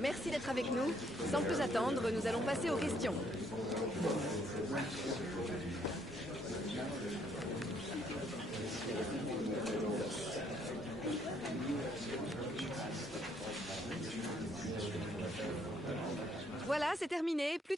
Merci d'être avec nous. Sans plus attendre, nous allons passer aux questions. Voilà, c'est terminé. Plus...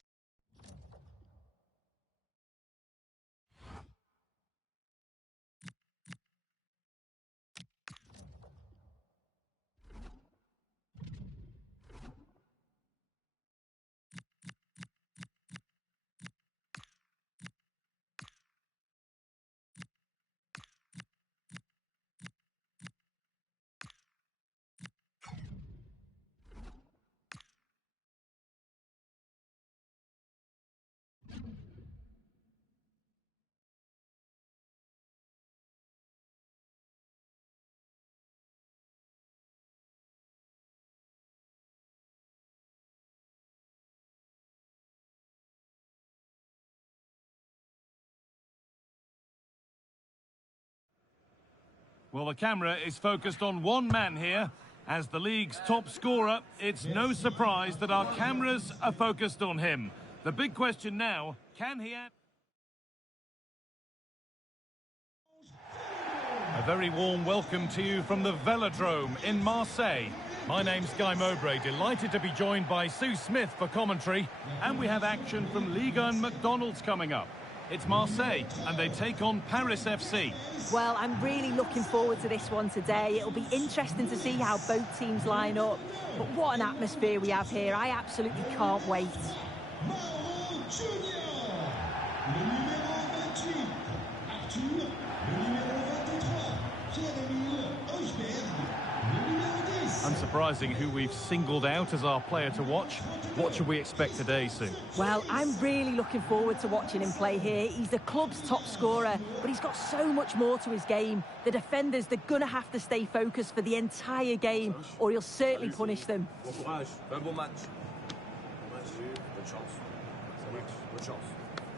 Well, the camera is focused on one man here. As the league's top scorer, it's no surprise that our cameras are focused on him. The big question now, can he add... A very warm welcome to you from the Velodrome in Marseille. My name's Guy Mowbray, delighted to be joined by Sue Smith for commentary. And we have action from Liga and McDonald's coming up. It's Marseille, and they take on Paris FC. Well, I'm really looking forward to this one today. It'll be interesting to see how both teams line up. But what an atmosphere we have here. I absolutely can't wait. Unsurprising who we've singled out as our player to watch. What should we expect today, Sue? Well, I'm really looking forward to watching him play here. He's the club's top scorer, but he's got so much more to his game. The defenders, they're going to have to stay focused for the entire game, or he'll certainly punish them. Bon courage, un bon match. Bonne chance. Salut, bonne chance.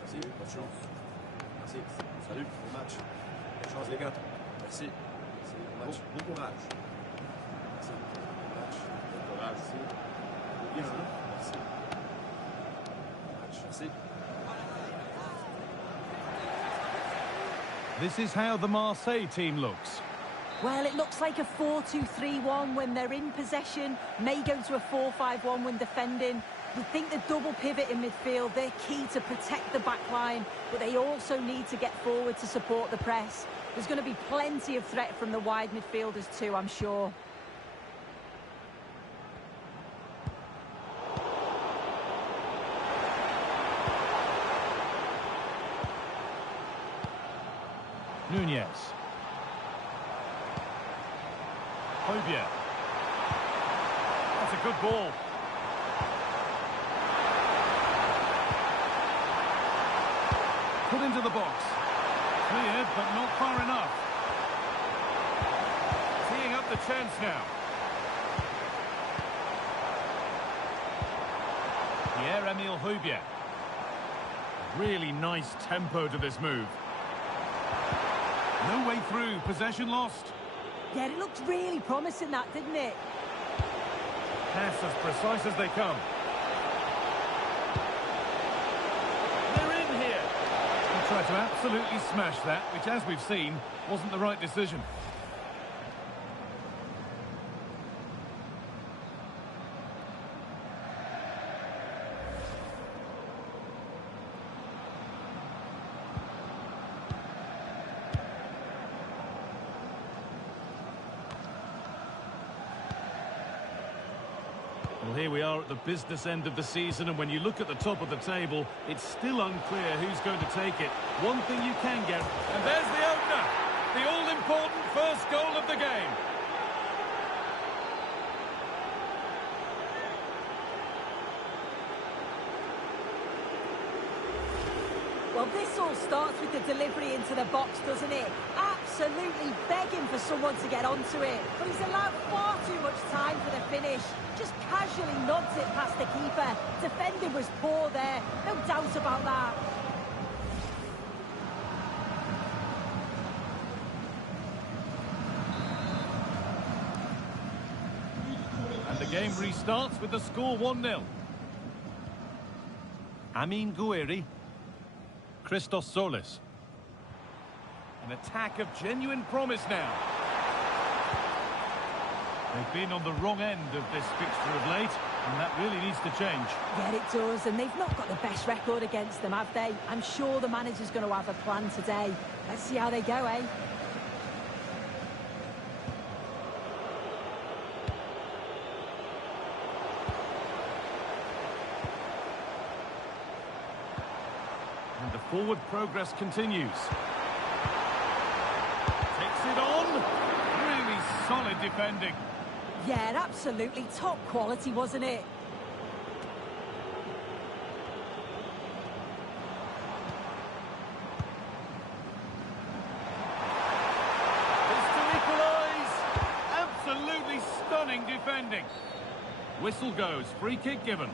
Merci, bonne chance. Merci, salut, bon match. Bonne chance les gars. Merci. Bon match, bon courage. Merci, bon match, bon courage. Bien, merci. Bon match, merci. This is how the Marseille team looks. Well, it looks like a 4-2-3-1 when they're in possession, may go to a 4-5-1 when defending. We think the double pivot in midfield, they're key to protect the back line, but they also need to get forward to support the press. There's going to be plenty of threat from the wide midfielders too, I'm sure. Nunez. Hobia. That's a good ball. Put into the box. Cleared, but not far enough. Teeing up the chance now. Pierre-Emile Hobia. Really nice tempo to this move. No way through, possession lost. Yeah, it looked really promising that, didn't it? Pass as precise as they come. They're in here. He tried to absolutely smash that, which, as we've seen, wasn't the right decision. Well, here we are at the business end of the season, and when you look at the top of the table, it's still unclear who's going to take it. One thing you can get, and there's the opener, the all-important first goal of the game. Well, this all starts with the delivery into the box, doesn't it? Absolutely begging for someone to get onto it. But he's allowed far too much time for the finish. Just casually nods it past the keeper. Defending was poor there, no doubt about that. And the game restarts with the score 1-0. Amin Gouiri. Christos Solis. An attack of genuine promise now. They've been on the wrong end of this fixture of late, and that really needs to change. Yeah, it does, and they've not got the best record against them, have they? I'm sure the manager's going to have a plan today. Let's see how they go, eh? And the forward progress continues. Takes it on. Really solid defending. Yeah, absolutely top quality, wasn't it? It's to equalise. Absolutely stunning defending. Whistle goes. Free kick given.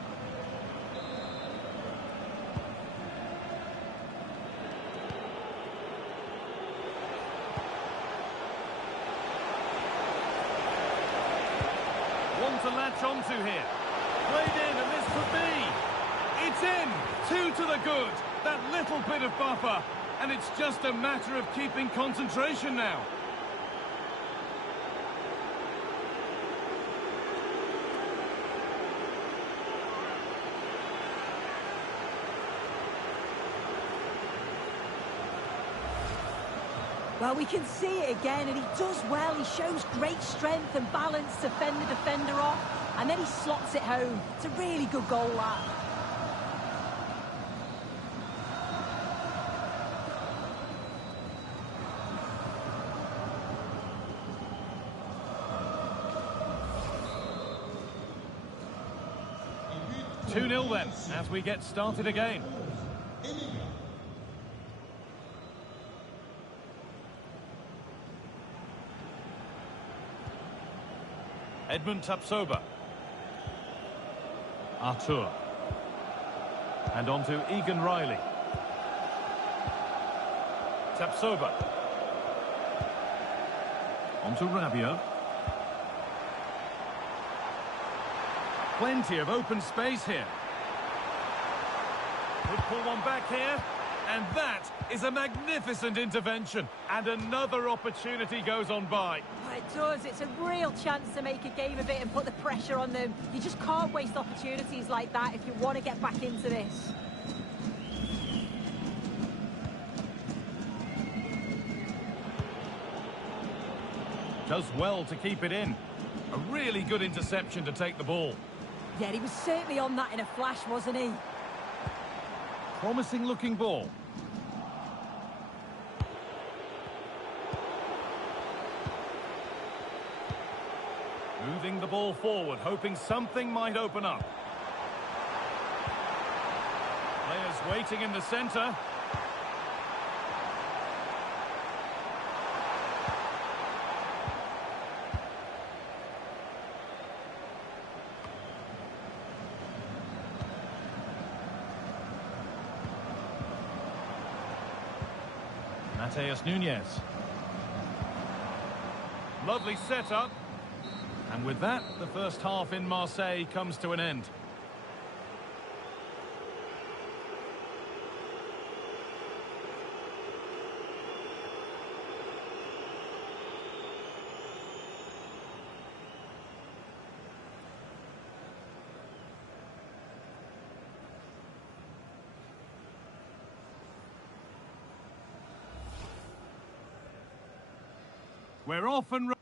One to latch onto here. Played in, and this could be. It's in. 2 to the good. That little bit of buffer. And it's just a matter of keeping concentration now. Well, we can see it again, and he does well. He shows great strength and balance to fend the defender off, and then he slots it home. It's a really good goal, that. Two-nil then, as we get started again. Edmund Tapsoba. Artur. And on to Egan Riley. Tapsoba. On to Rabiot. Plenty of open space here. Could pull one back here. And that is a magnificent intervention. And another opportunity goes on by. Well, it does. It's a real chance to make a game of it and put the pressure on them. You just can't waste opportunities like that if you want to get back into this. Does well to keep it in. A really good interception to take the ball. Yeah, he was certainly on that in a flash, wasn't he? Promising looking ball. Moving the ball forward, hoping something might open up. Players waiting in the centre. Mateus Nunes. Lovely setup. And with that, the first half in Marseille comes to an end. We're off and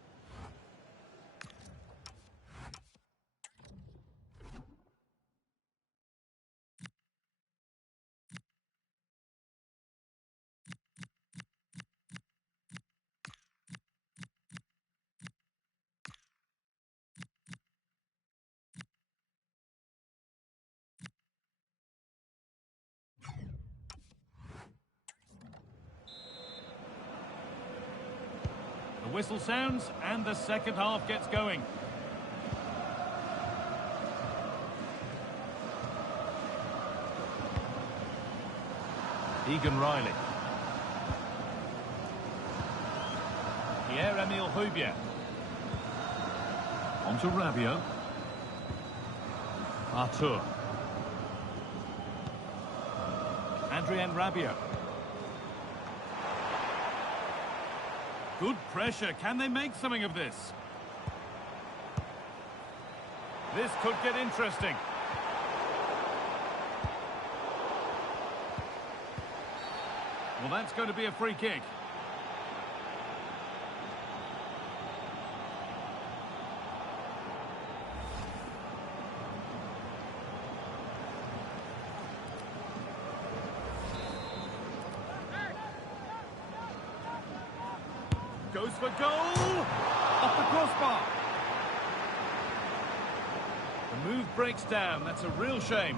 the whistle sounds and the second half gets going. Egan Riley. Pierre-Emile Højbjerg. On to Rabiot. Artur. Adrien Rabiot. Good pressure. Can they make something of this? This could get interesting. Well, that's going to be a free kick. Goes for goal! Off the crossbar. The move breaks down. That's a real shame.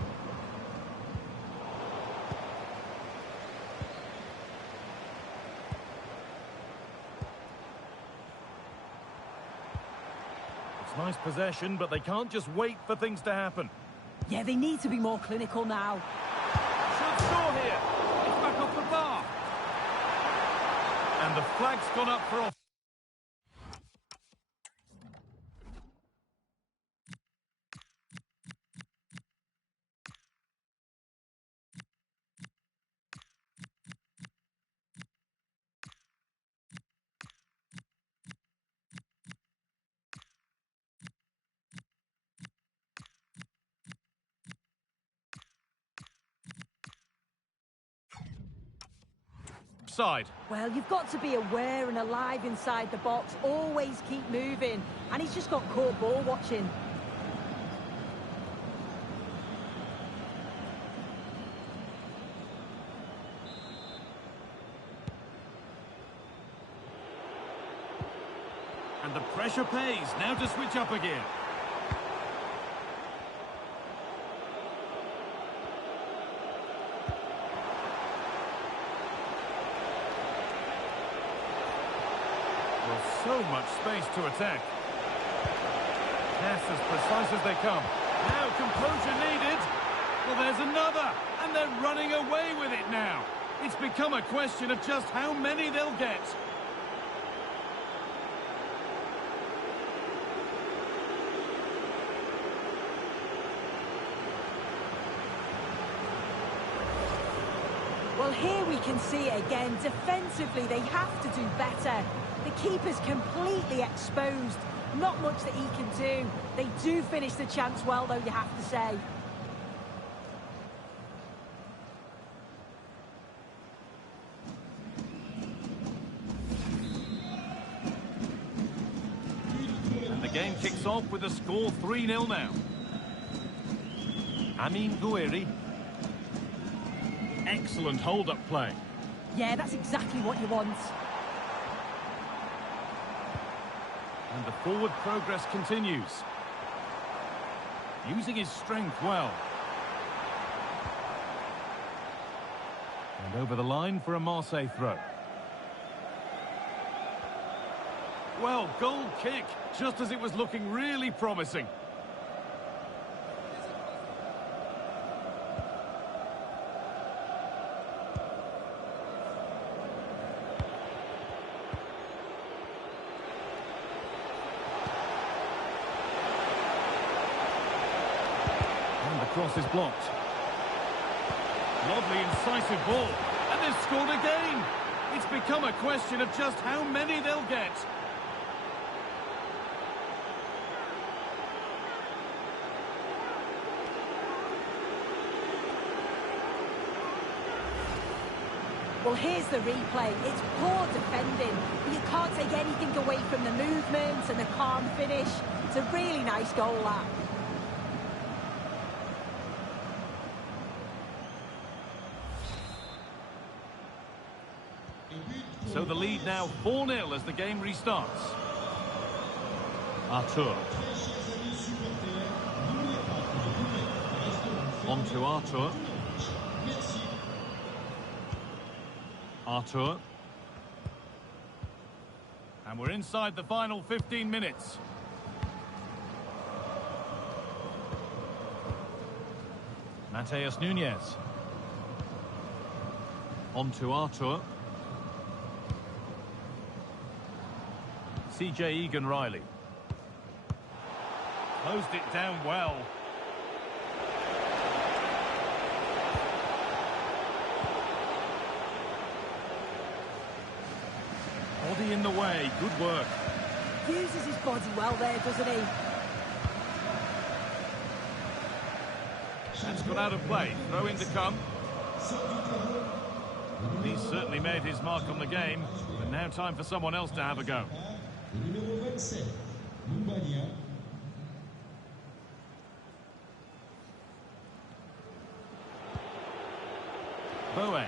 It's nice possession, but they can't just wait for things to happen. Yeah, they need to be more clinical now. Should score here. It's back off the bar. And the flag's gone up for off. Side. Well, you've got to be aware and alive inside the box. Always keep moving. And he's just got caught ball watching. And the pressure pays. Now to switch up again. So much space to attack. That's as precise as they come. Now composure needed. Well, there's another. And they're running away with it now. It's become a question of just how many they'll get. Well, here we can see it again. Defensively, they have to do better. The keeper's completely exposed. Not much that he can do. They do finish the chance well, though, you have to say. And the game kicks off with a score 3-0 now. Amin Gouiri. Excellent hold-up play. Yeah, that's exactly what you want. And the forward progress continues. Using his strength well. And over the line for a Marseille throw. Well, goal kick, just as it was looking really promising. Cross is blocked. Lovely incisive ball. And they've scored again. It's become a question of just how many they'll get. Well, here's the replay. It's poor defending, but you can't take anything away from the movement and the calm finish. It's a really nice goal, that. So the lead now 4-0 as the game restarts. Artur. On to Artur. Artur. And we're inside the final 15 minutes. Mateus Nunes. On to Artur. CJ, Egan Riley. Closed it down well. body in the way. Good work. Uses his body well there, doesn't he? That's gone out of play. Throw in to come. He's certainly made his mark on the game, but now time for someone else to have a go. Bowen.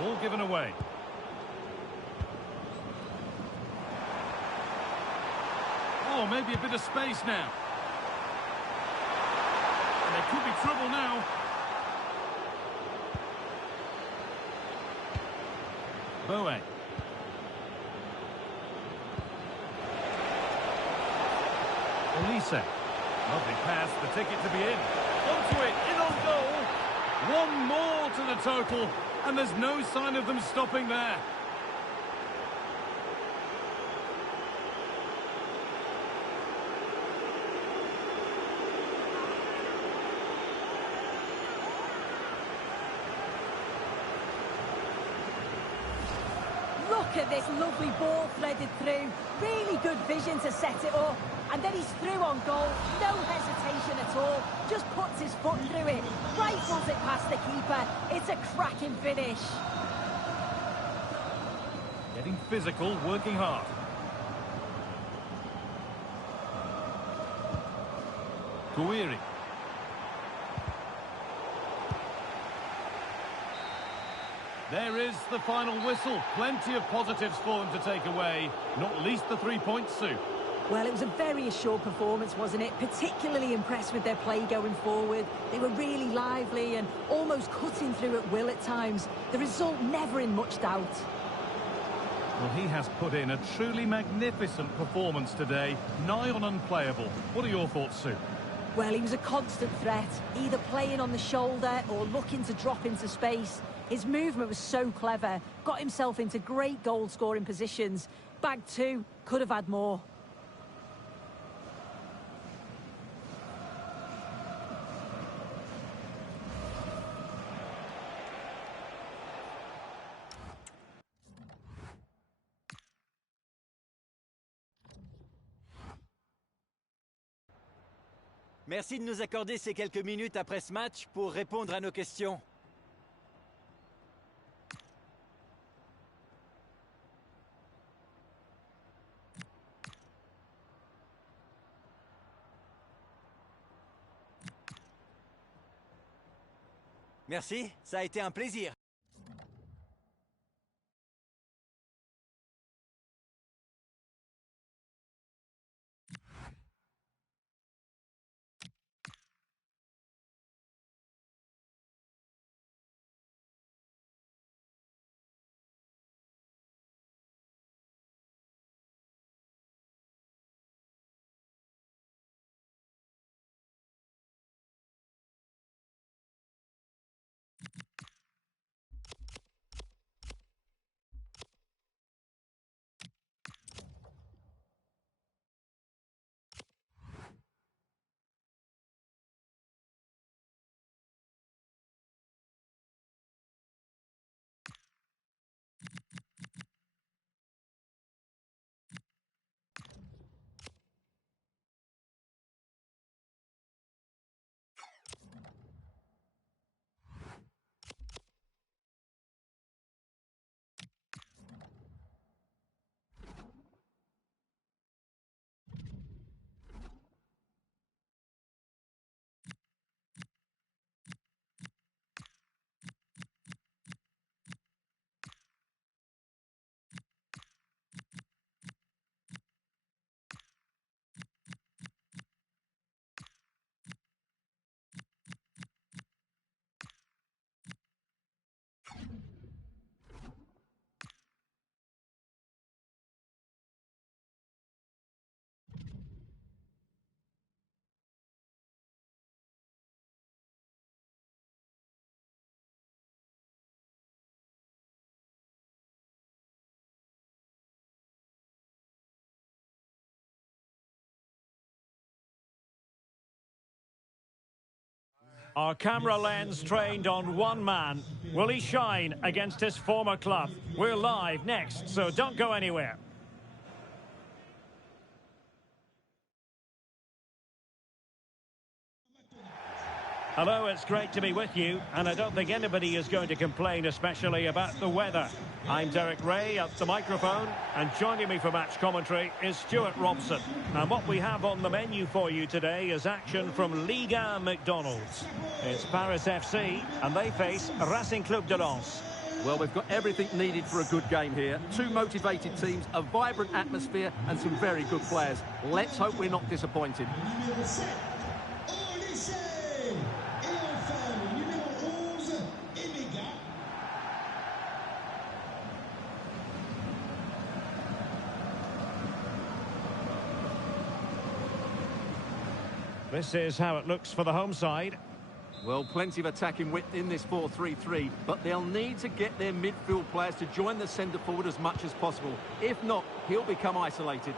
Ball given away. Oh, maybe a bit of space now. And there could be trouble now. Bowen. Elise. Lovely pass, the ticket to be in. Onto it, in on goal. One more to the total, and there's no sign of them stopping there. Look at this lovely ball threaded through. Really good vision to set it up. And then he's through on goal. No hesitation at all. Just puts his foot through it. Rifles it past the keeper. It's a cracking finish. Getting physical, working hard. Guiri. There is the final whistle. Plenty of positives for them to take away, not least the 3 points, Sue. Well, it was a very assured performance, wasn't it? Particularly impressed with their play going forward. They were really lively and almost cutting through at will at times. The result never in much doubt. Well, he has put in a truly magnificent performance today, nigh on unplayable. What are your thoughts, Sue? Well, he was a constant threat, either playing on the shoulder or looking to drop into space. His movement was so clever, got himself into great goal-scoring positions. Bagged two, could have had more. Merci de nous accorder ces quelques minutes après ce match pour répondre à nos questions. Merci, ça a été un plaisir. Our camera lens trained on one man. Will he shine against his former club? We're live next, so don't go anywhere. Hello, it's great to be with you, and I don't think anybody is going to complain, especially about the weather. I'm Derek Ray at the microphone, and joining me for match commentary is Stuart Robson. And what we have on the menu for you today is action from Liga McDonald's. It's Paris FC, and they face Racing Club de Lens. Well, we've got everything needed for a good game here. Two motivated teams, a vibrant atmosphere, and some very good players. Let's hope we're not disappointed. This is how it looks for the home side. Well, plenty of attacking width in this 4-3-3, but they'll need to get their midfield players to join the centre forward as much as possible. If not, he'll become isolated.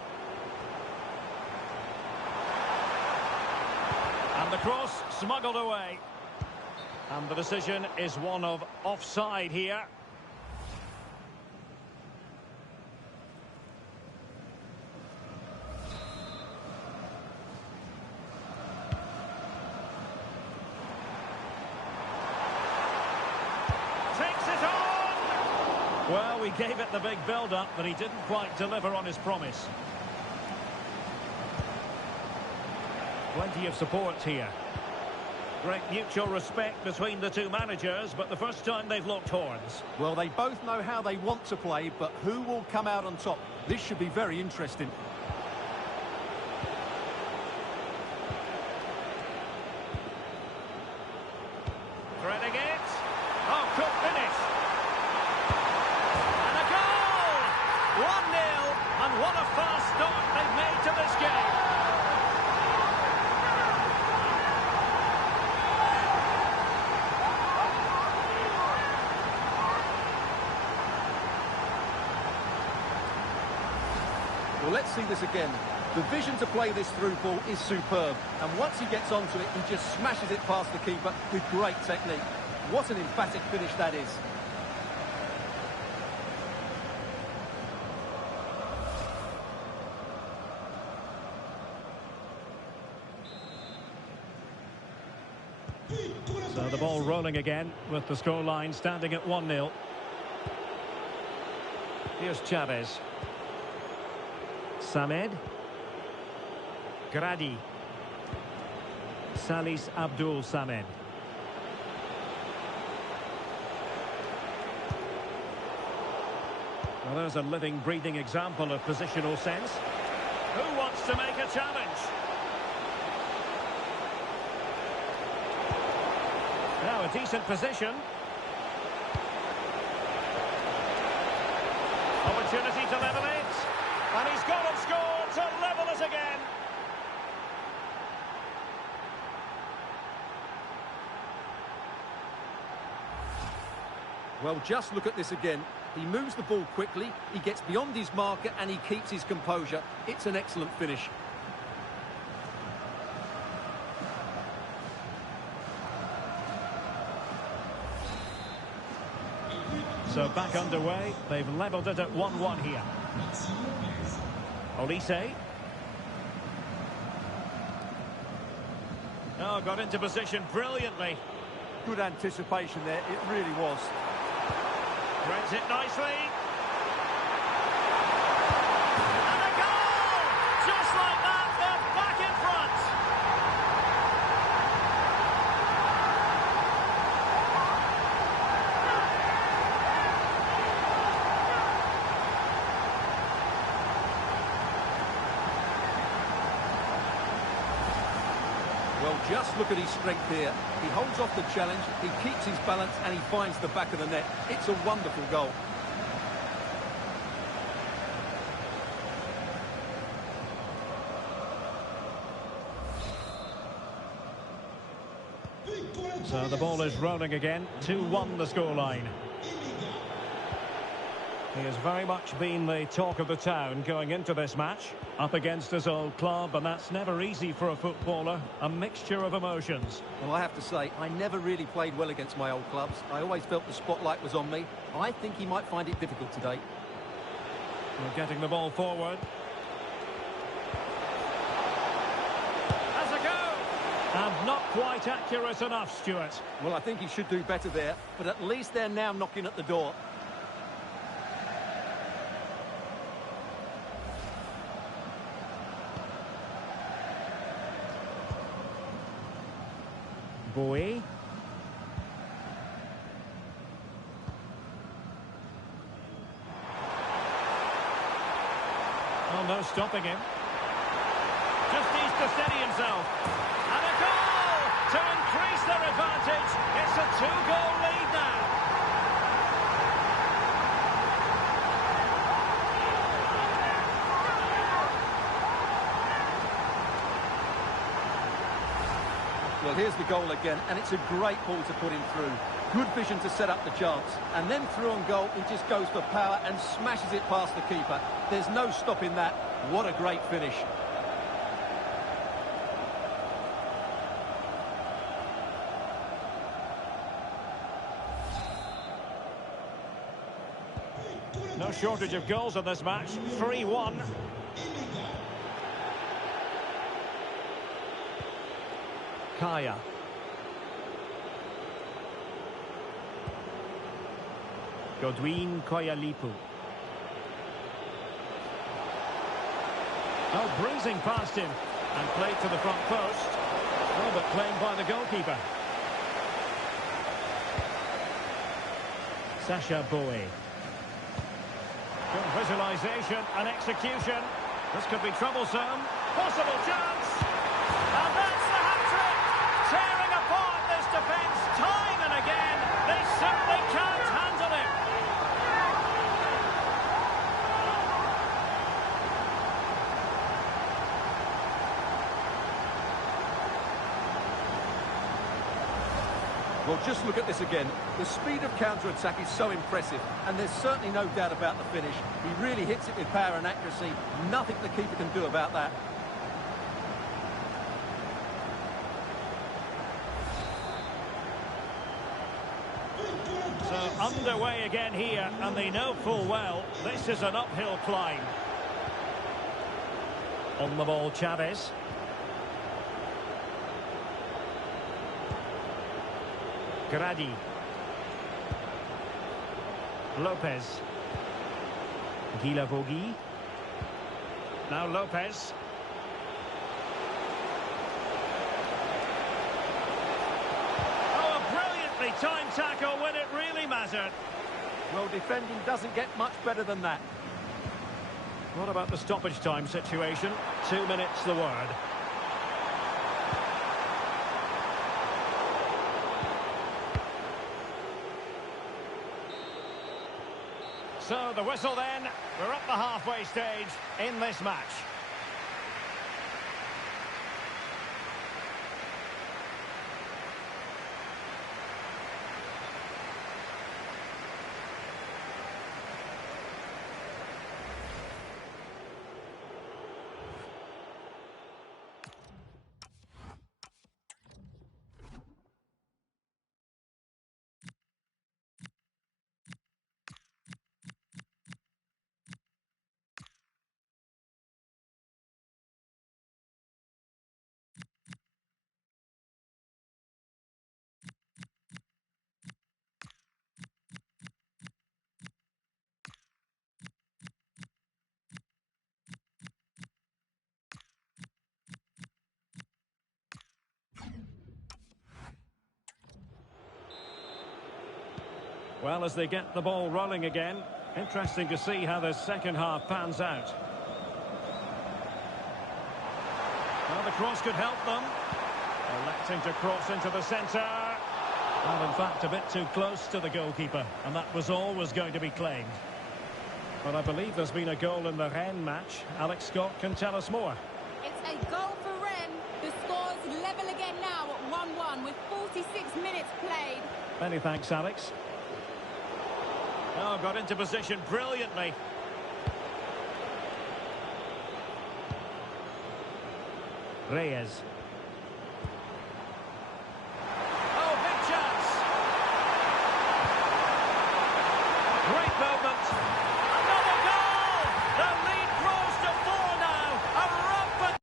And the cross smuggled away. And the decision is one of offside here. Well, we gave it the big build-up, but he didn't quite deliver on his promise. Plenty of support here. Great mutual respect between the two managers, but the first time they've locked horns. Well, they both know how they want to play, but who will come out on top? This should be very interesting. Threading it. Oh, good finish. 1-0, and what a fast start they've made to this game. Well, let's see this again. The vision to play this through ball is superb, and once he gets onto it, he just smashes it past the keeper with great technique. What an emphatic finish that is. So the ball rolling again with the scoreline standing at 1-0. Here's Chavez. Samed. Grady. Salis Abdul Samed. Well, there's a living, breathing example of positional sense. Who wants to make a challenge? Now a decent position. Opportunity to level it. And he's got and scored to level it again. Well, just look at this again. He moves the ball quickly, he gets beyond his marker, and he keeps his composure. It's an excellent finish. So back underway. They've levelled it at 1-1 here. Olise. Oh, got into position brilliantly. Good anticipation there, it really was. Threads it nicely. And a goal! Just like that, they're back in front. Well, just look at his strength here. He holds off the challenge, he keeps his balance, and he finds the back of the net. It's a wonderful goal. So the ball is rolling again. 2-1 the scoreline. He has very much been the talk of the town going into this match. Up against his old club, and that's never easy for a footballer. A mixture of emotions. Well, I have to say, I never really played well against my old clubs. I always felt the spotlight was on me. I think he might find it difficult today. We're getting the ball forward. Has a go! And not quite accurate enough, Stuart. Well, I think he should do better there, but at least they're now knocking at the door. Boy. Oh, no stopping him. Just needs to steady himself. And a goal to increase their advantage. It's a 2-goal lead now. Well, here's the goal again, and it's a great ball to put him through. Good vision to set up the chance. And then through on goal, he just goes for power and smashes it past the keeper. There's no stopping that. What a great finish. No shortage of goals in this match. 3-1. Kaya. Godwin Koyalipu. Oh, breezing past him and played to the front post. Oh, but claimed by the goalkeeper. Sasha Bowie. Good visualisation and execution. This could be troublesome. Possible chance. And that's the hat-trick. Tearing apart this defence time and again. They simply can't handle it. Well, just look at this again. The speed of counter-attack is so impressive, and there's certainly no doubt about the finish. He really hits it with power and accuracy. Nothing the keeper can do about that. So underway again here, and they know full well this is an uphill climb. On the ball, Chavez. Grady. Lopez. Guilavogui. Now Lopez. Oh, a brilliantly timed tackle when it really mattered. Well, defending doesn't get much better than that. What about the stoppage time situation? 2 minutes the word. So the whistle then, we're up the halfway stage in this match. Well, as they get the ball rolling again, interesting to see how the second half pans out. Well, the cross could help them. Electing to cross into the centre. Well, in fact, a bit too close to the goalkeeper, and that was always going to be claimed. But I believe there's been a goal in the Rennes match. Alex Scott can tell us more. It's a goal for Rennes. The score's level again now at 1-1 with 46 minutes played. Many thanks, Alex. Oh, got into position brilliantly. Reyes. Oh, big chance. Great moment. Another goal! The lead grows to 4 now. A rampant...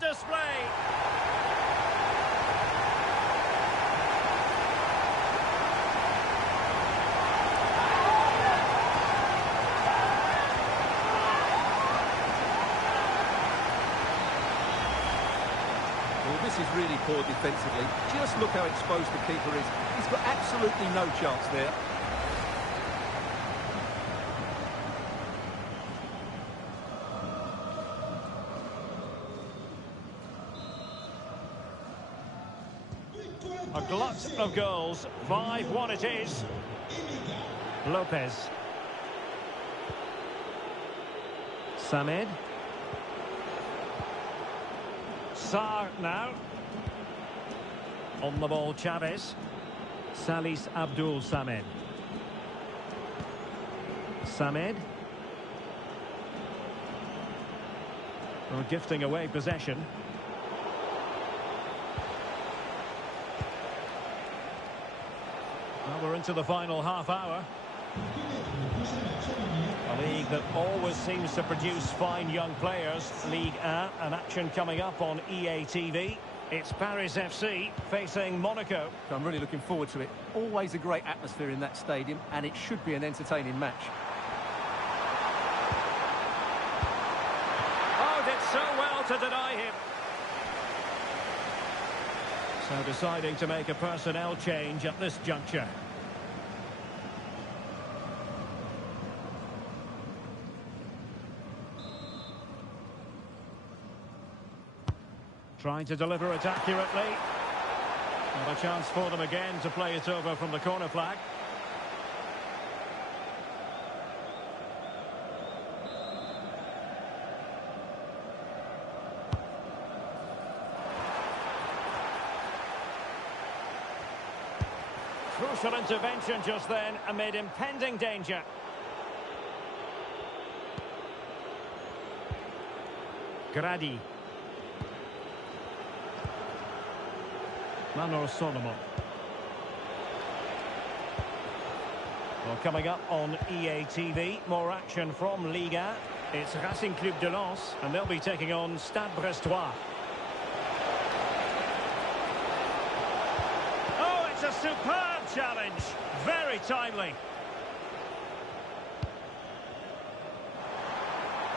display. Well, this is really poor defensively. Just look how exposed the keeper is. He's got absolutely no chance there. A glut of goals. 5-1 it is. Lopez. Samed. Sarr now. On the ball, Chavez. Salis Abdul Samed. Samed. Well, gifting away possession. Well, we're into the final half hour. A league that always seems to produce fine young players. Ligue 1, an action coming up on EA TV. It's Paris FC facing Monaco. I'm really looking forward to it. Always a great atmosphere in that stadium, and it should be an entertaining match. Oh, did so well to deny him. So deciding to make a personnel change at this juncture. Trying to deliver it accurately. And a chance for them again to play it over from the corner flag. Crucial intervention just then amid impending danger. Grady. Solomon. Well, coming up on EA TV, more action from Ligue 1. It's Racing Club de Lens, and they'll be taking on Stade Brestois. Oh, it's a superb challenge. Very timely.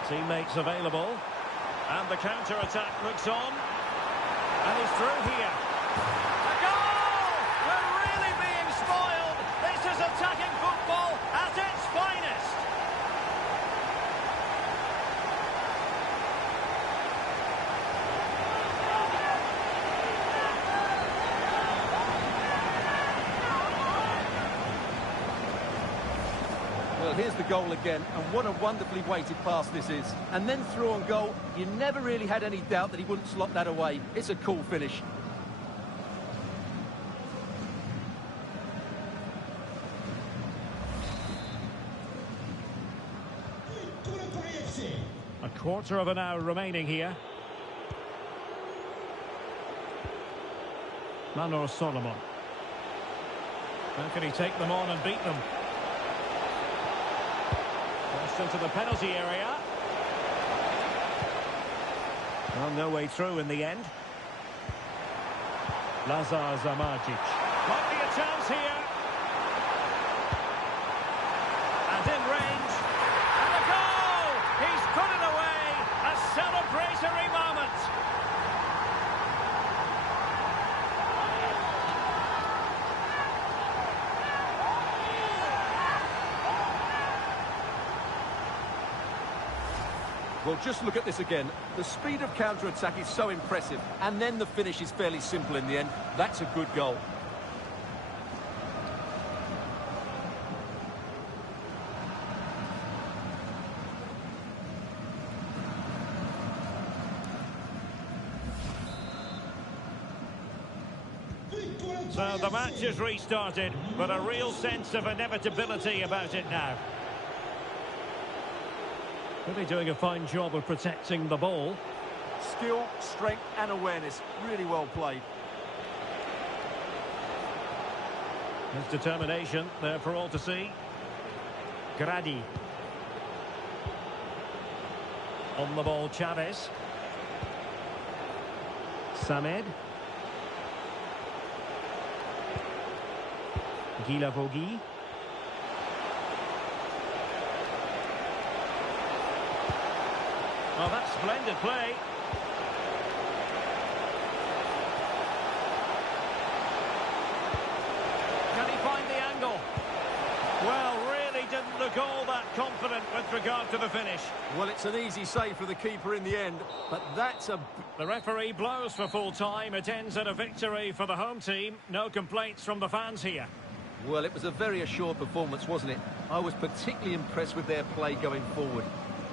Teammates available. And the counter-attack looks on. And he's through here. A goal! We're really being spoiled. This is attacking football at its finest. Well, here's the goal again, and what a wonderfully weighted pass this is. And then through on goal, you never really had any doubt that he wouldn't slot that away. It's a cool finish. A quarter of an hour remaining here. Solomon. How can he take them on and beat them? Crossed into the penalty area. Well, no way through in the end. Lazar Zamardzic. Might be a chance here. And in range. And a goal! He's put it away. A celebratory moment. Well, just look at this again. The speed of counter-attack is so impressive, and then the finish is fairly simple in the end. That's a good goal. So the match is restarted, but a real sense of inevitability about it now. Really doing a fine job of protecting the ball. Skill, strength and awareness. Really well played. His determination there for all to see. Gradi. On the ball, Chavez. Samed. Guilavogui. Oh, that's splendid play. Can he find the angle? Well, really didn't look all that confident with regard to the finish. Well, it's an easy save for the keeper in the end, but that's a... The referee blows for full time. It ends at a victory for the home team. No complaints from the fans here. Well, it was a very assured performance, wasn't it? I was particularly impressed with their play going forward.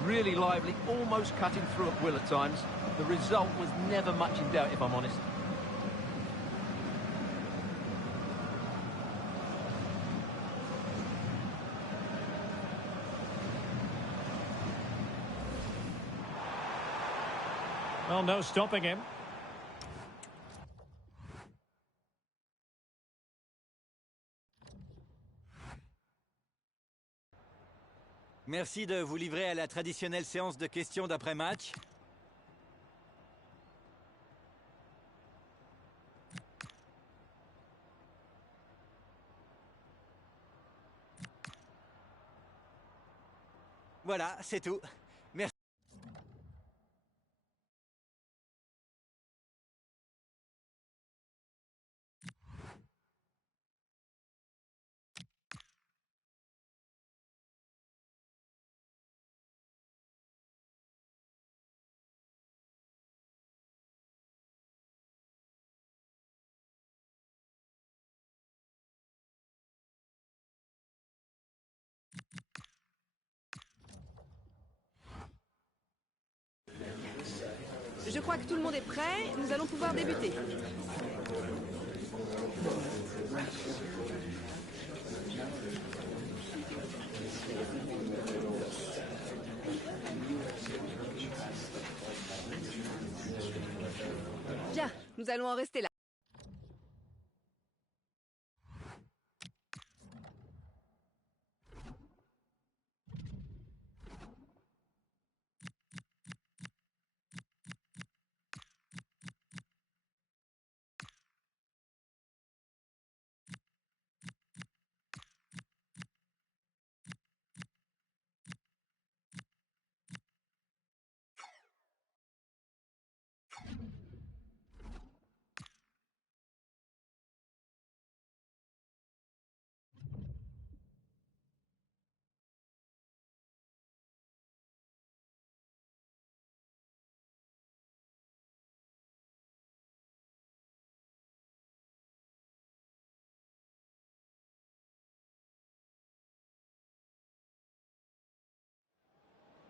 Really lively, almost cutting through at will at times. The result was never much in doubt, if I'm honest. Well, no stopping him. Merci de vous livrer à la traditionnelle séance de questions d'après-match. Voilà, c'est tout. Merci. Je crois que tout le monde est prêt. Nous allons pouvoir débuter. Bien, nous allons en rester là.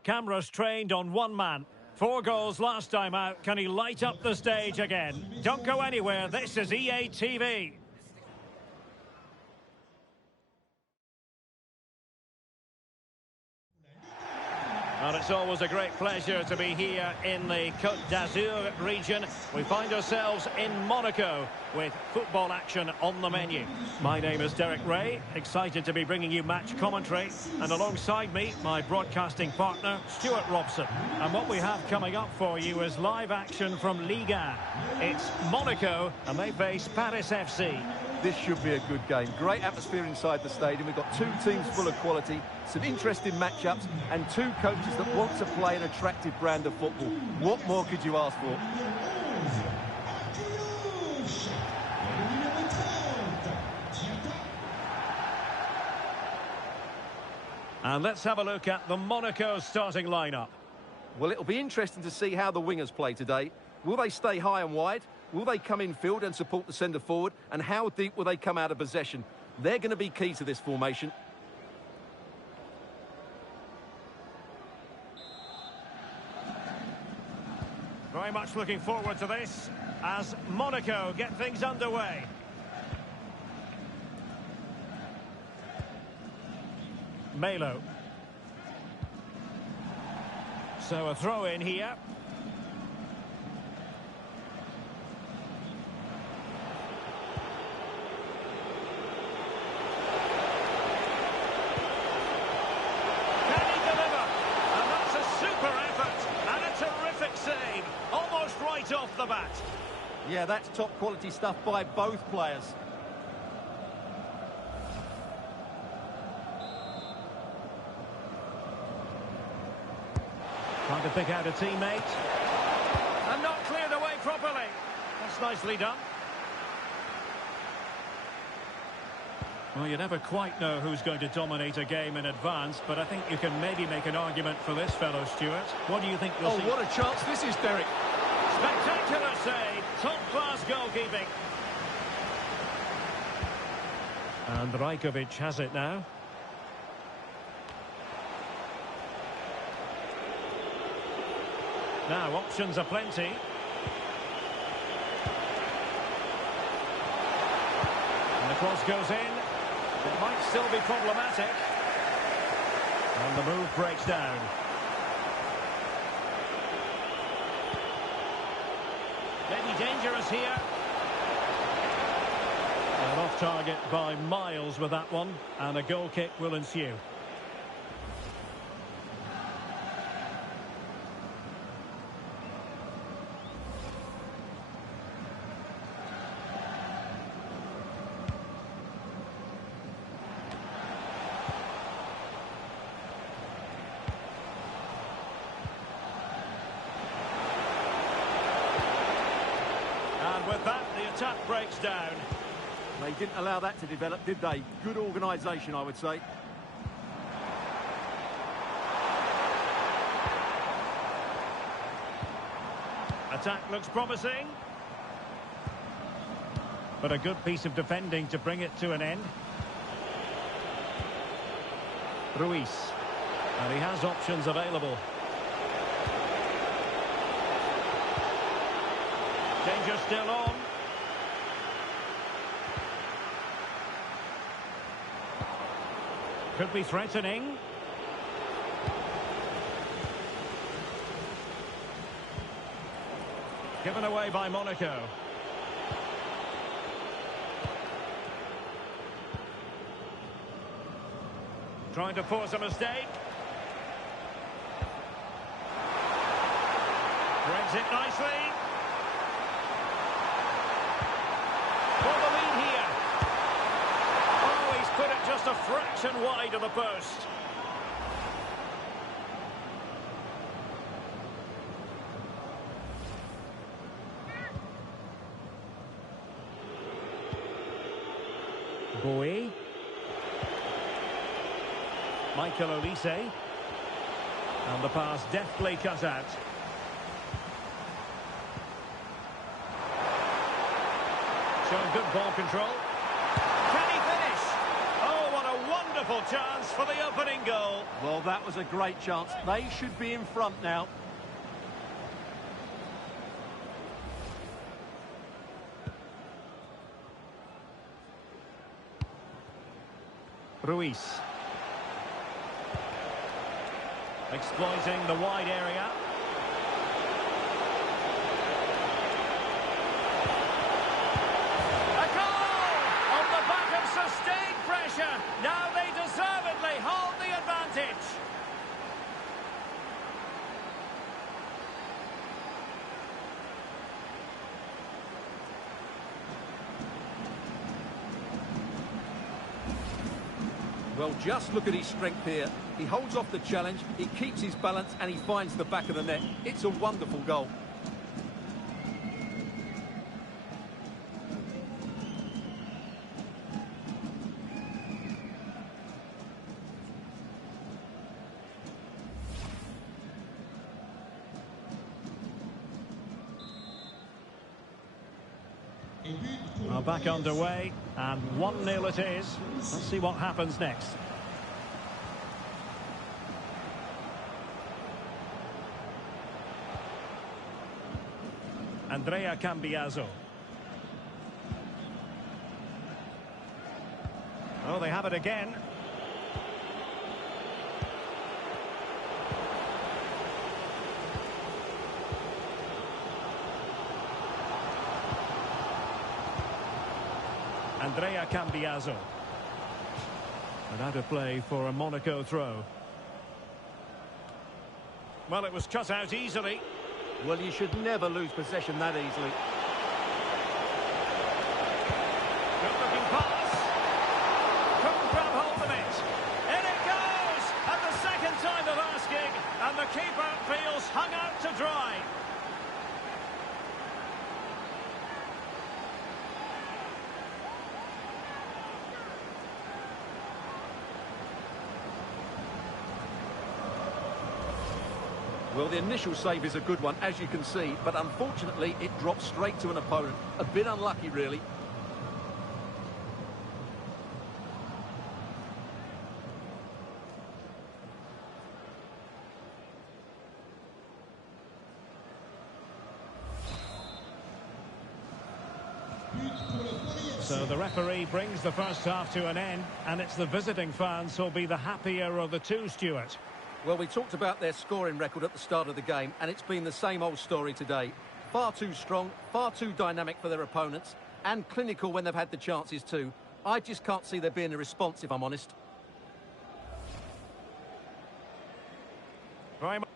Cameras trained on one man. 4 goals last time out. Can he light up the stage again? Don't go anywhere. This is EA TV. And it's always a great pleasure to be here in the Côte d'Azur region. We find ourselves in Monaco with football action on the menu. My name is Derek Ray, excited to be bringing you match commentary. And alongside me, my broadcasting partner, Stuart Robson. And what we have coming up for you is live action from Liga. It's Monaco, and they face Paris FC. This should be a good game. Great atmosphere inside the stadium. We've got 2 teams full of quality, some interesting matchups, and 2 coaches that want to play an attractive brand of football. What more could you ask for? And let's have a look at the Monaco starting lineup. Well, it'll be interesting to see how the wingers play today. Will they stay high and wide? Will they come in field and support the centre forward? And how deep will they come out of possession? They're going to be key to this formation. Very much looking forward to this as Monaco get things underway. Melo. So a throw in here. Can he deliver? And that's a super effort and a terrific save, almost right off the bat. Yeah, that's top quality stuff by both players. Trying to pick out a teammate. And not cleared away properly. That's nicely done. Well, you never quite know who's going to dominate a game in advance, but I think you can maybe make an argument for this fellow, Stuart. What do you think we'll see? Oh, what a chance this is, Derek. Spectacular save. Top-class goalkeeping. And Rajkovic has it now. Now, options are plenty. And the cross goes in. It might still be problematic. And the move breaks down. Maybe dangerous here. And off target by miles with that one. And a goal kick will ensue. With that, the attack breaks down. They didn't allow that to develop, did they? Good organisation, I would say. Attack looks promising. But a good piece of defending to bring it to an end. Ruiz. And he has options available. Danger still on. Could be threatening. Given away by Monaco. Trying to force a mistake. Brings it nicely. For the lead here. Oh, he's put it just a fraction wide of the post. Boy. Michael Olise. And the pass deftly cut out. Showing good ball control. Can he finish? Oh, what a wonderful chance for the opening goal. Well, that was a great chance. They should be in front now. Ruiz. Exploiting the wide area. Sustained pressure. Now they deservedly hold the advantage. Well, just look at his strength here. He holds off the challenge, he keeps his balance, and he finds the back of the net. It's a wonderful goal. Well, back underway, and 1-0 it is. Let's see what happens next. Andrea Cambiaso. Oh, they have it again. Andrea Cambiaso. And out of play for a Monaco throw. Well, it was cut out easily. Well, you should never lose possession that easily. Good-looking pass. Couldn't grab hold of it. In it goes! At the second time of asking, and the keeper feels hung out to dry. Well, the initial save is a good one, as you can see, but unfortunately it dropped straight to an opponent. A bit unlucky, really. So the referee brings the first half to an end, and it's the visiting fans who'll be the happier of the two, Stuart. Well, we talked about their scoring record at the start of the game, and it's been the same old story today. Far too strong, far too dynamic for their opponents, and clinical when they've had the chances too. I just can't see there being a response, if I'm honest. Very much.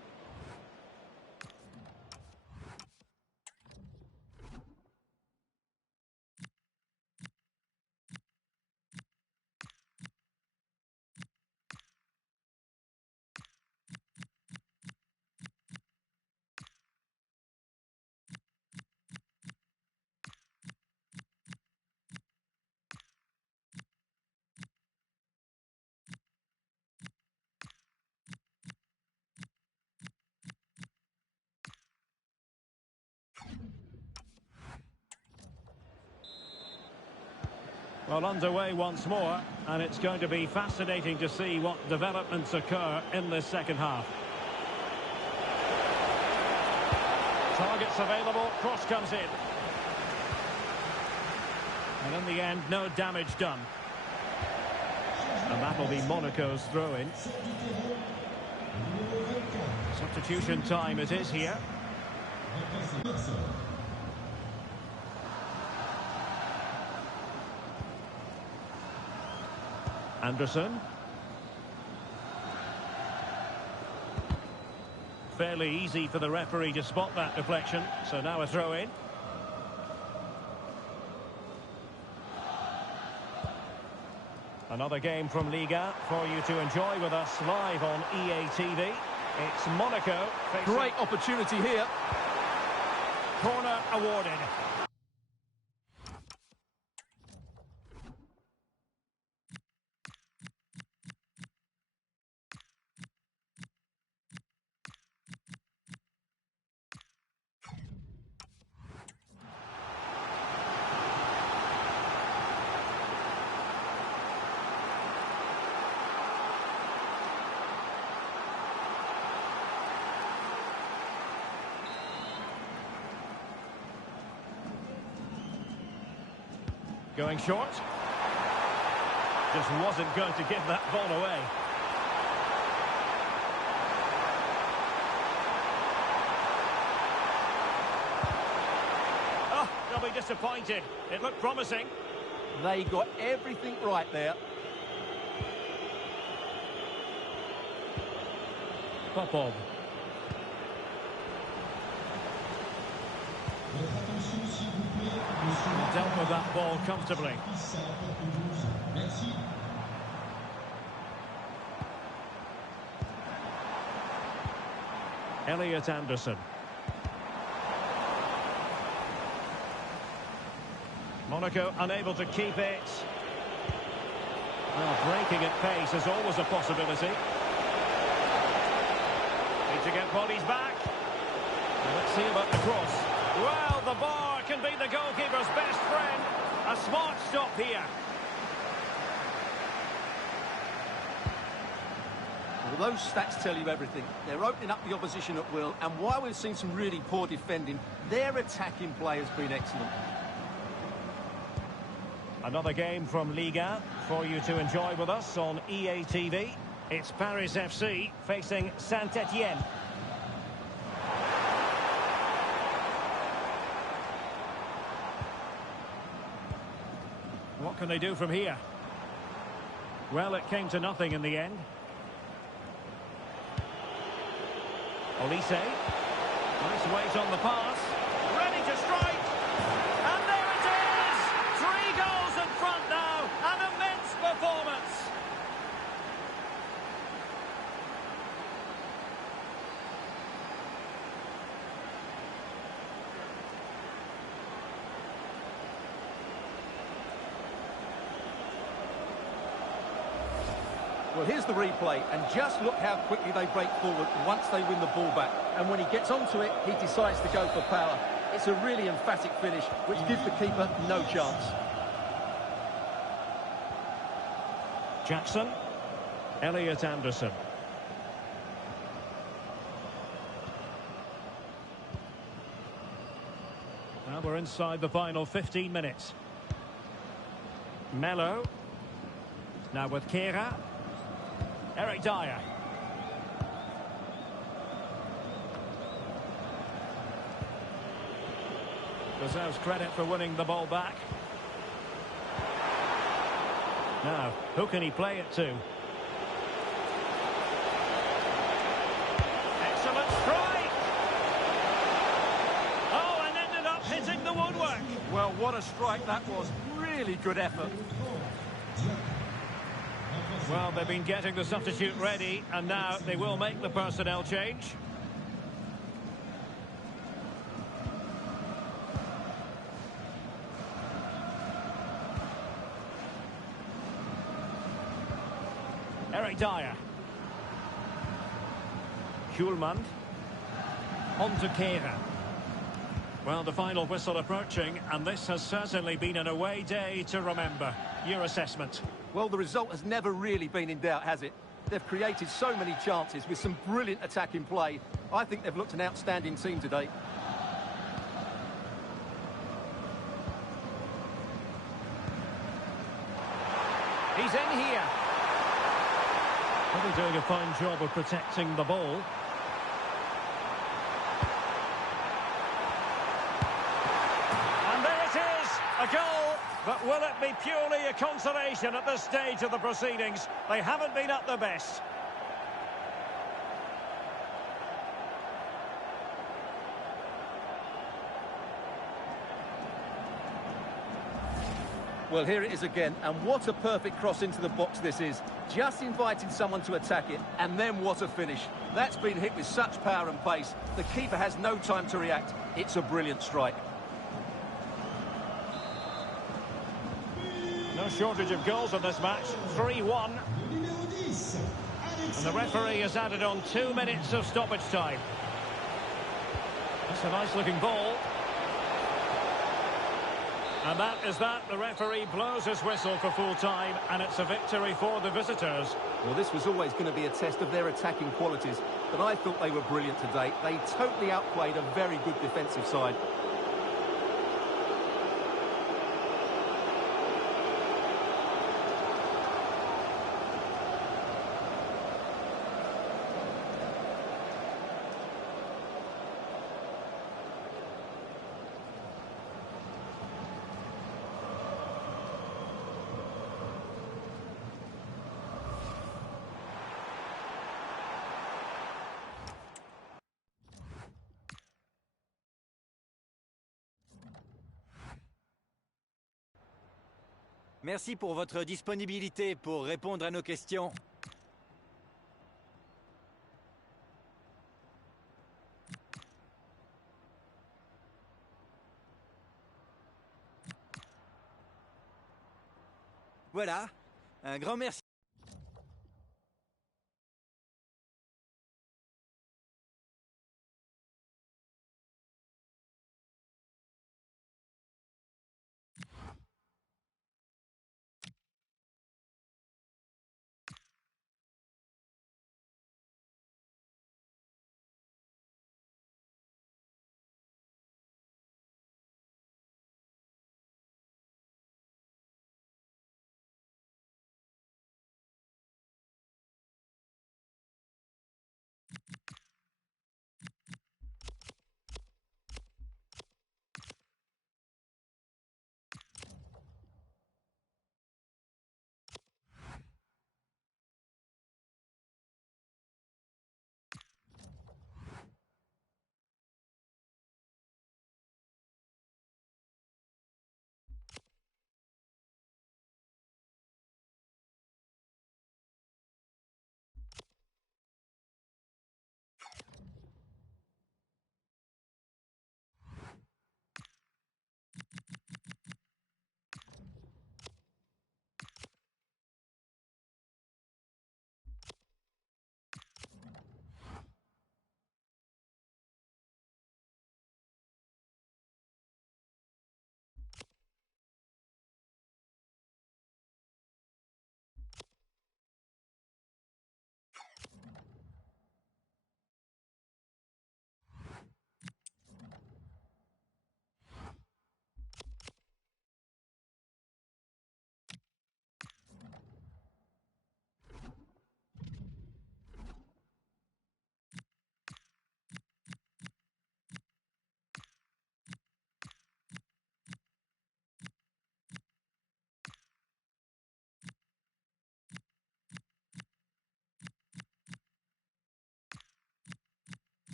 Well, underway once more, and it's going to be fascinating to see what developments occur in this second half. Targets available, cross comes in. And in the end, no damage done. And that'll be Monaco's throw-in. Substitution time it is here. Anderson. Fairly easy for the referee to spot that deflection, so now a throw-in. Another game from Liga for you to enjoy with us live on EA TV. It's Monaco facing... Great opportunity here. Corner awarded. Going short. Just wasn't going to give that ball away. Oh, they'll be disappointed. It looked promising. They got everything right there. Popov. Dealt with that ball comfortably. Elliot Anderson. Monaco unable to keep it. Well, breaking at pace is always a possibility. Need to get bodies back. Well, let's see about the cross. Well, the bar can be the goalkeeper's best friend. A smart stop here. Well, those stats tell you everything. They're opening up the opposition at will, and while we've seen some really poor defending, their attacking play has been excellent. Another game from Liga for you to enjoy with us on EA TV. It's Paris FC facing Saint-Etienne. What can they do from here? Well, it came to nothing in the end. Olise. Nice weight on the pass. Ready to strike. And there it is! 3 goals in front now. An immense performance. Well, here's the replay, and just look how quickly they break forward once they win the ball back. And when he gets onto it, he decides to go for power. It's a really emphatic finish, which gives the keeper no chance. Jackson. Elliot Anderson. Now we're inside the final 15 minutes. Mello. Now with Karьera. Eric Dyer. Deserves credit for winning the ball back. Now, who can he play it to? Excellent strike! Oh, and ended up hitting the woodwork. Well, what a strike that was. Really good effort. Well, they've been getting the substitute ready, and now they will make the personnel change. Eric Dyer. Schulman. On to Karьera. Well, the final whistle approaching, and this has certainly been an away day to remember. Your assessment? Well, the result has never really been in doubt, has it? They've created so many chances with some brilliant attacking play. I think they've looked an outstanding team today. He's in here. Probably doing a fine job of protecting the ball. And there it is, a goal. But will it be purely a consolation at this stage of the proceedings? They haven't been at their best. Well, here it is again, and what a perfect cross into the box this is. Just inviting someone to attack it, and then what a finish. That's been hit with such power and pace. The keeper has no time to react. It's a brilliant strike. No shortage of goals in this match. 3-1. And the referee has added on 2 minutes of stoppage time. That's a nice-looking ball. And that is that. The referee blows his whistle for full time, and it's a victory for the visitors. Well, this was always going to be a test of their attacking qualities, but I thought they were brilliant today. They totally outplayed a very good defensive side. Merci pour votre disponibilité pour répondre à nos questions. Voilà, un grand merci.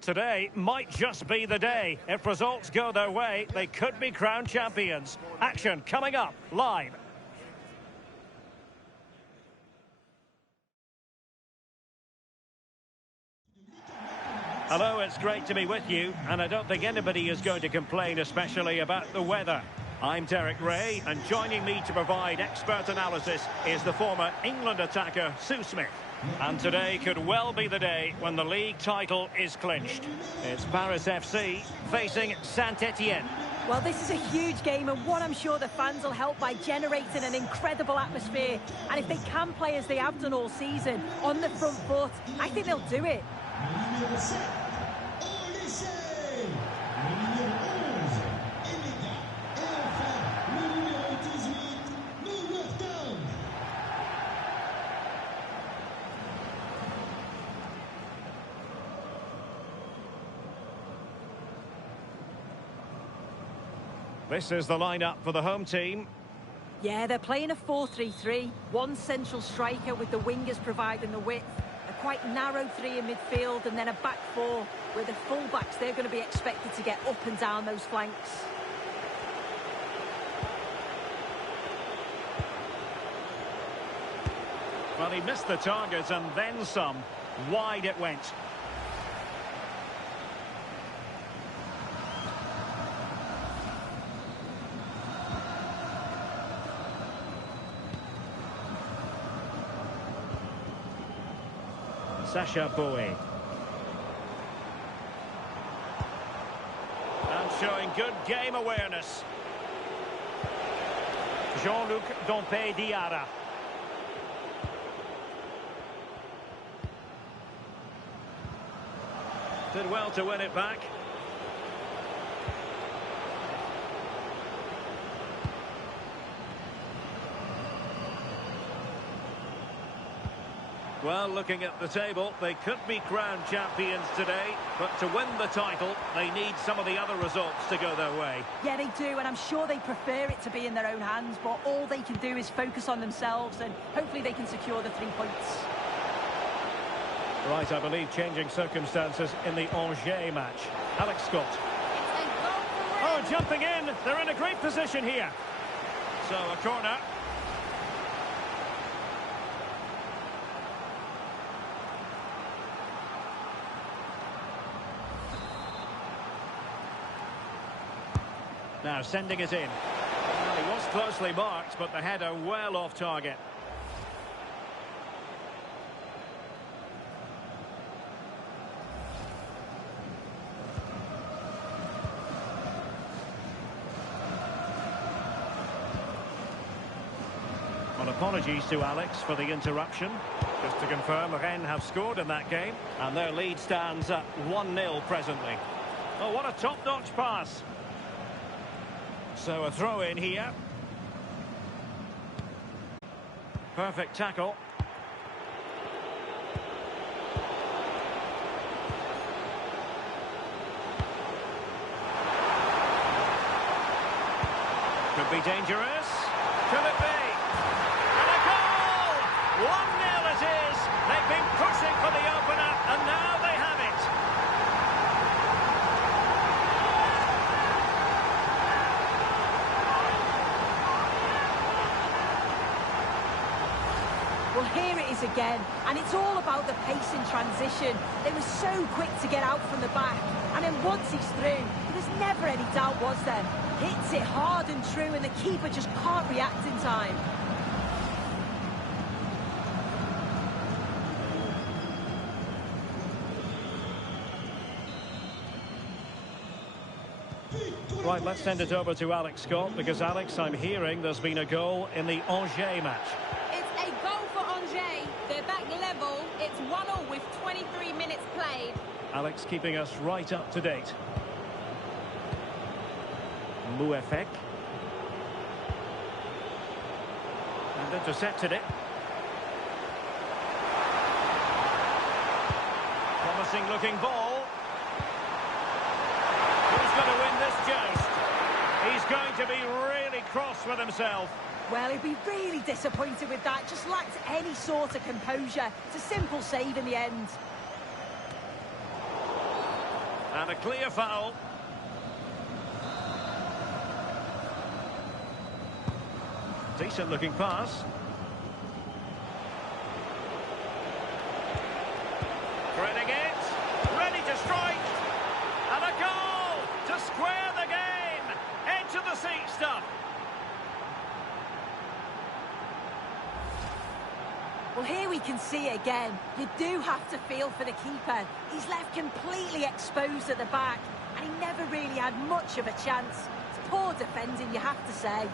Today might just be the day. If results go their way, they could be crowned champions. Action coming up live. Hello, it's great to be with you, and I don't think anybody is going to complain, especially about the weather. I'm Derek Ray, and joining me to provide expert analysis is the former England attacker, Sue Smith. And today could well be the day when the league title is clinched. It's Paris FC facing Saint-Etienne. Well, this is a huge game, and one I'm sure the fans will help by generating an incredible atmosphere. And if they can play as they have done all season, on the front foot, I think they'll do it. This is the lineup for the home team. Yeah, they're playing a 4-3-3. One central striker with the wingers providing the width. A quite narrow three in midfield, and then a back four where the full-backs, they're going to be expected to get up and down those flanks. Well, he missed the target and then some. Wide it went. Sacha Boey. And showing good game awareness. Jean-Luc Dompe Diarra. Did well to win it back. Well, looking at the table, they could be crowned champions today, but to win the title, they need some of the other results to go their way. Yeah, they do, and I'm sure they prefer it to be in their own hands, but all they can do is focus on themselves, and hopefully they can secure the 3 points. Right, I believe changing circumstances in the Angers match. Alex Scott. Oh, jumping in. They're in a great position here. So, a corner. Now sending it in. Well, he was closely marked, but the header well off target. Well, apologies to Alex for the interruption. Just to confirm, Rennes have scored in that game, and their lead stands at 1-0 presently. Oh, what a top-notch pass. So a throw in here. Perfect tackle. Could be dangerous. Could it be? And a goal! 1-0 it is. They've been pushing for the opener, and now they have it. Well, here it is again, and it's all about the pace in transition. They were so quick to get out from the back, and then once he's through, there's never any doubt, was there? Hits it hard and true, and the keeper just can't react in time. Right, let's send it over to Alex Scott, because, Alex, I'm hearing there's been a goal in the Angers match. It's a goal for Angers. They're back level. It's 1-1 with 23 minutes played. Alex keeping us right up to date. Mouefek. And intercepted it. Promising looking ball. Who's going to win this joust? He's going to be really cross with himself. Well, he'd be really disappointed with that. Just lacked any sort of composure. It's a simple save in the end. And a clear foul. Decent looking pass. Threading it. Ready to strike. And a goal to square the game. Edge of the seat stuff. Well, here we can see it again. You do have to feel for the keeper. He's left completely exposed at the back, and he never really had much of a chance. It's poor defending, you have to say.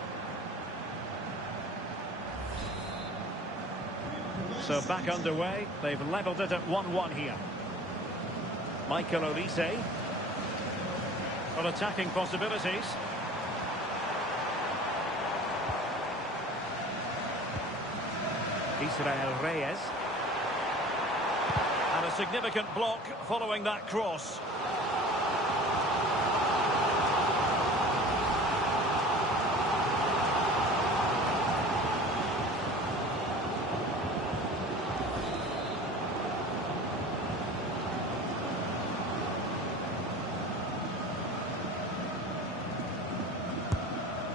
So back underway. They've levelled it at 1-1 here. Michael Olise. Well, attacking possibilities. Israel Reyes. And a significant block following that cross.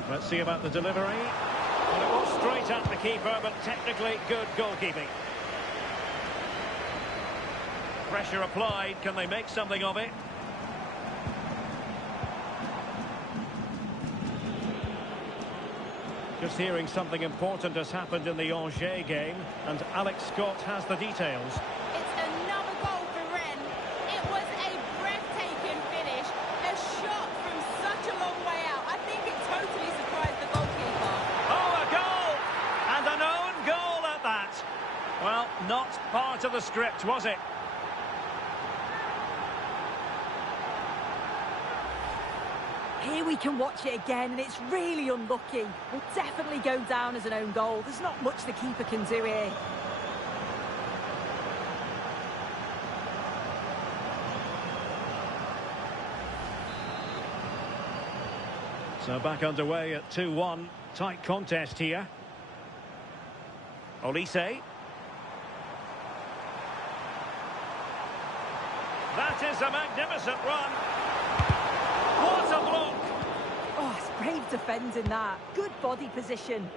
Let's see about the delivery. Well, it was straight at the keeper, but technically good goalkeeping. Pressure applied. Can they make something of it? Just hearing something important has happened in the Angers game, and Alex Scott has the details. It's another goal for Rennes. It was a breathtaking finish. A shot from such a long way out. I think it totally surprised the goalkeeper. Oh, a goal! And an own goal at that. Well, not part of the script, was it? Here we can watch it again, and it's really unlucky. Will definitely go down as an own goal. There's not much the keeper can do here. So back underway at 2-1. Tight contest here. Olise. That is a magnificent run. What a block! Oh, it's brave defending that. Good body position.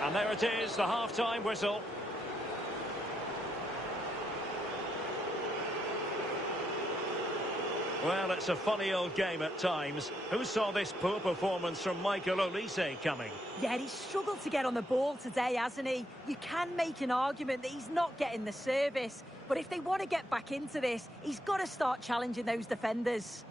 And there it is, the half-time whistle. Well, it's a funny old game at times. Who saw this poor performance from Michael Olise coming? Yeah, he's struggled to get on the ball today, hasn't he? You can make an argument that he's not getting the service. But if they want to get back into this, he's got to start challenging those defenders.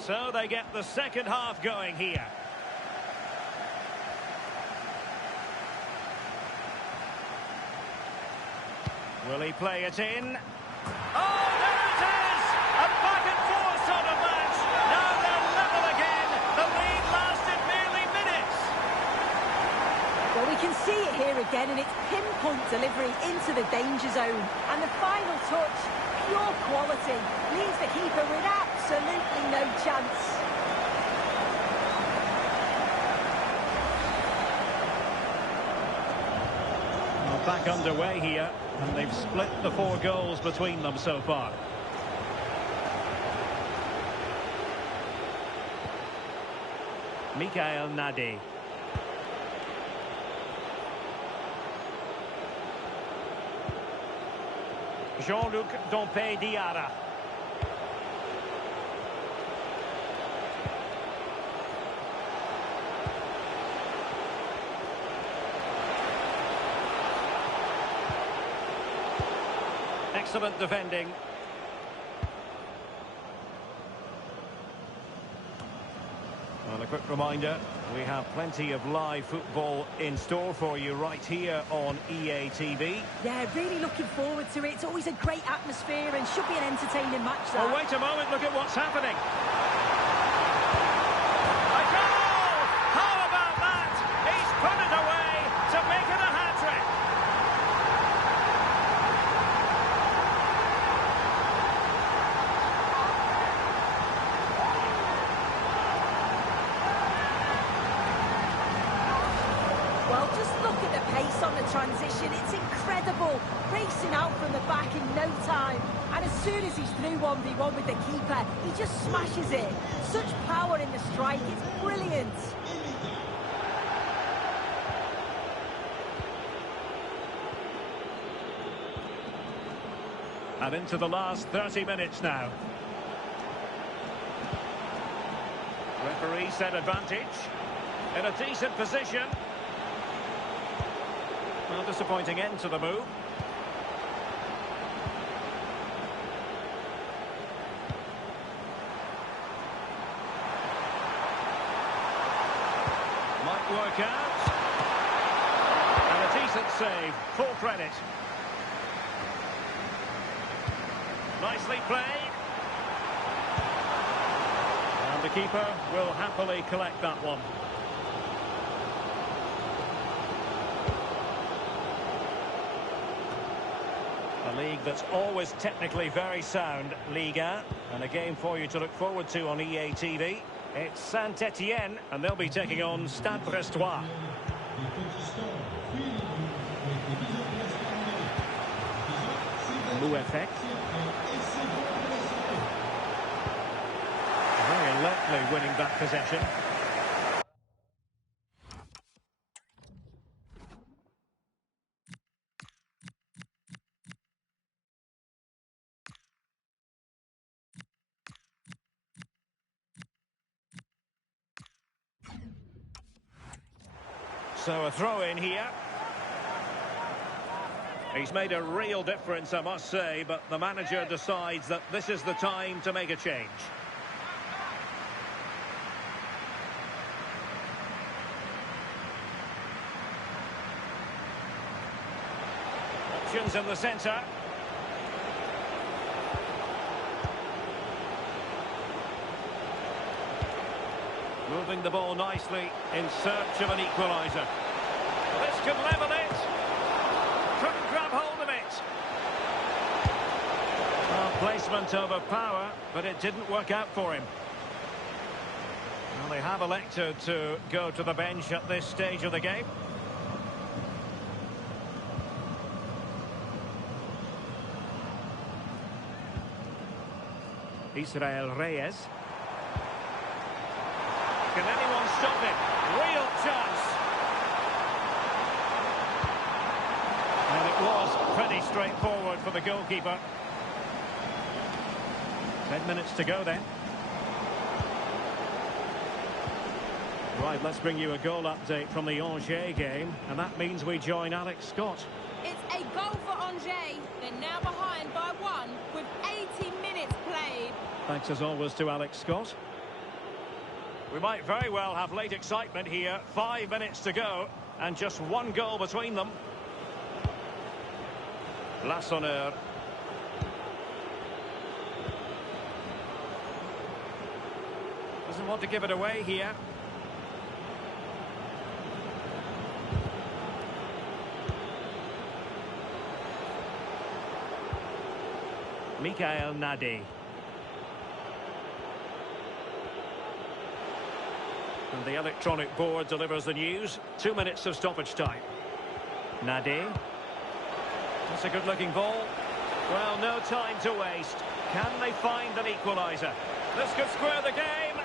So they get the second half going here. Will he play it in? Oh, there it is! A back and forth sort of match. Now they're level again. The lead lasted merely minutes. Well, we can see it here again, and it's pinpoint delivery into the danger zone. And the final touch, pure quality, leaves the keeper with absolutely no chance. Well, back underway here, and they've split the 4 goals between them so far. Mikael Nadi. Jean-Luc Dompe Diarra. Excellent defending. Well, a quick reminder, we have plenty of live football in store for you right here on EA TV. Yeah, really looking forward to it. It's always a great atmosphere and should be an entertaining match, that. Oh, wait a moment, look at what's happening. A goal! How about that? He's put it away to make it a hat-trick. Well, just look at the pace on the transition. It's incredible. Racing out from the back in no time. And as soon as he's through 1v1 with the keeper, he just smashes it. Such power in the strike. It's brilliant. And into the last 30 minutes now. Referee said advantage. In a decent position. Well, disappointing end to the move. Might work out. And a decent save. Full credit. Nicely played. And the keeper will happily collect that one. A league that's always technically very sound, Liga, and a game for you to look forward to on EA TV. It's Saint-Etienne, and they'll be taking on Stade Brestois. Mouefek. Very alertly winning back possession. So a throw in here. He's made a real difference, I must say, but the manager decides that this is the time to make a change. Options in the centre. Moving the ball nicely in search of an equaliser. This could level it. Couldn't grab hold of it. Well, placement over power, but it didn't work out for him. Well, they have elected to go to the bench at this stage of the game. Israel Reyes. Can anyone stop it? Real chance. And it was pretty straightforward for the goalkeeper. 10 minutes to go then. Right, let's bring you a goal update from the Angers game. And that means we join Alex Scott. It's a goal for Angers. They're now behind by 1 with 80 minutes played. Thanks as always to Alex Scott. We might very well have late excitement here. 5 minutes to go and just 1 goal between them. Lassonneur. Doesn't want to give it away here. Mikael Nadi. And the electronic board delivers the news. 2 minutes of stoppage time. Nadi. That's a good-looking ball. Well, no time to waste. Can they find an equaliser? This could square the game.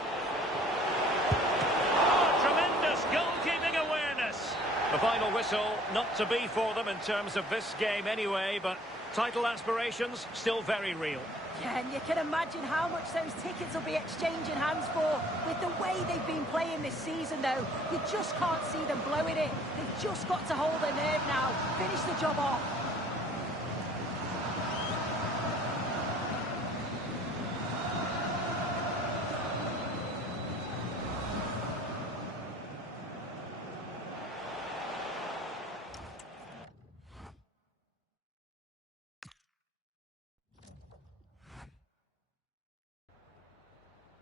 Oh, tremendous goalkeeping awareness. The final whistle, not to be for them in terms of this game anyway, but title aspirations still very real. Yeah, and you can imagine how much those tickets will be exchanging hands for. With the way they've been playing this season, though, you just can't see them blowing it. They've just got to hold their nerve now, finish the job off.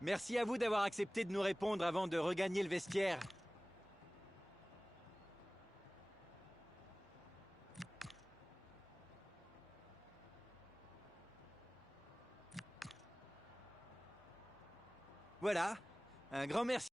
Merci à vous d'avoir accepté de nous répondre avant de regagner le vestiaire. Voilà, un grand merci.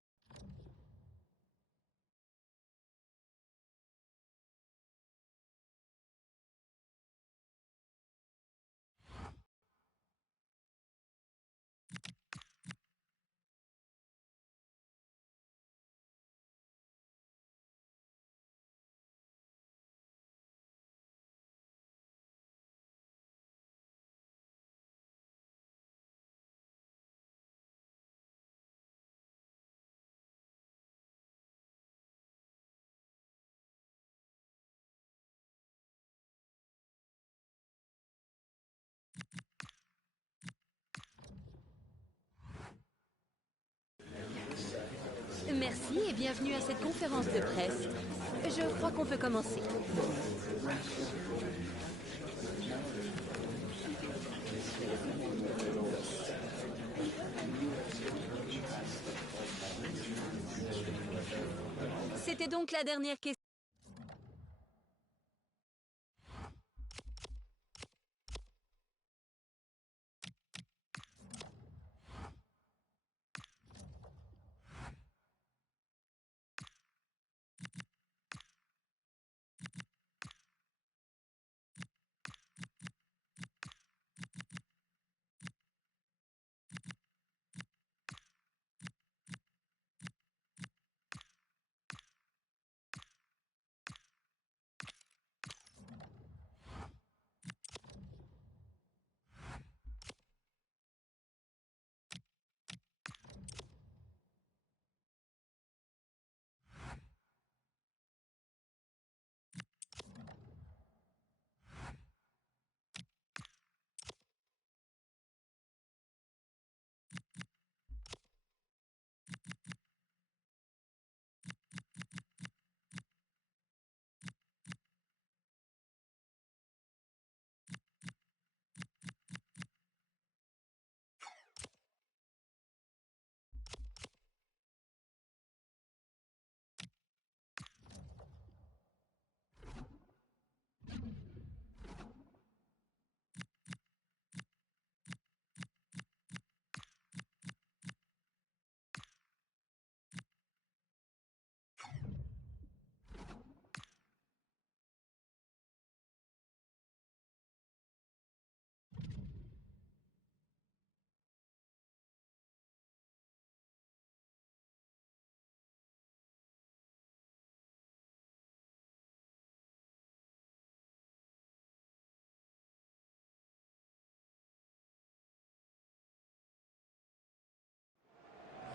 Merci et bienvenue à cette conférence de presse. Je crois qu'on peut commencer. C'était donc la dernière question.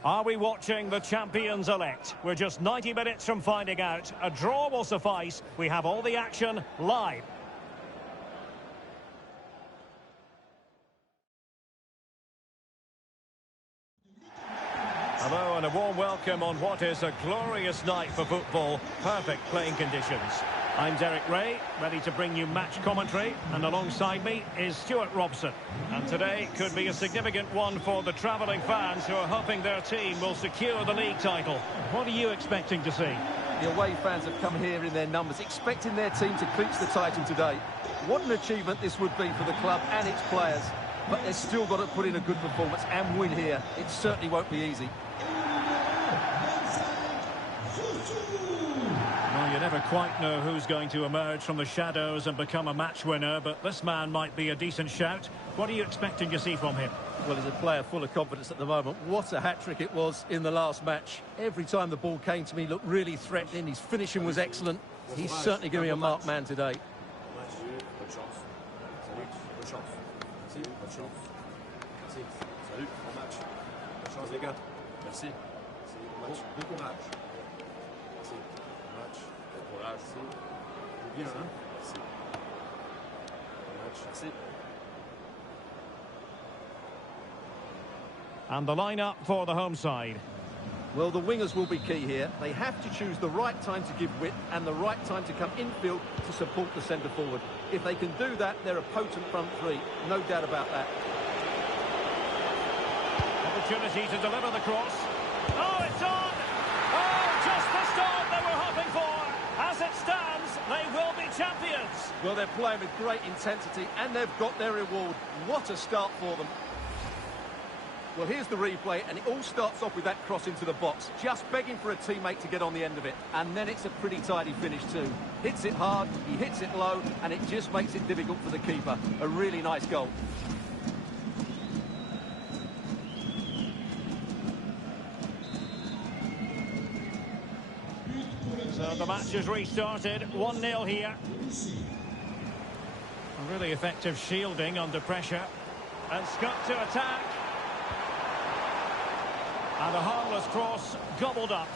Are we watching the champions elect? We're just 90 minutes from finding out. A draw will suffice. We have all the action live. Hello and a warm welcome on what is a glorious night for football. Perfect playing conditions. I'm Derek Ray, ready to bring you match commentary, and alongside me is Stuart Robson. And today could be a significant one for the travelling fans who are hoping their team will secure the league title. What are you expecting to see? The away fans have come here in their numbers, expecting their team to clinch the title today. What an achievement this would be for the club and its players. But they've still got to put in a good performance and win here. It certainly won't be easy. Well, you never quite know who's going to emerge from the shadows and become a match winner, but this man might be a decent shout. What are you expecting to see from him? Well, he's a player full of confidence at the moment. What a hat-trick it was in the last match. Every time the ball came to me, he looked really threatening. His finishing was excellent. He's certainly going to be a marked man today. Salut, bon match. Bonne chance les gars. Merci. Bon courage. Merci. Bon match. Bon courage. Merci. Bien, hein? Merci. Bon match. Merci. And the lineup for the home side. Well, the wingers will be key here. They have to choose the right time to give width and the right time to come infield to support the centre forward. If they can do that, they're a potent front three. No doubt about that. opportunity to deliver the cross. Oh, it's on! Oh, just the start they were hoping for. As it stands, they will be champions. Well, they're playing with great intensity and they've got their reward. What a start for them. Well, here's the replay, and it all starts off with that cross into the box, just begging for a teammate to get on the end of it. And then it's a pretty tidy finish too. Hits it hard, he hits it low, and it just makes it difficult for the keeper. A really nice goal. So the match has restarted, 1-0 here. A really effective shielding under pressure. And Scott to attack. And a harmless cross gobbled up.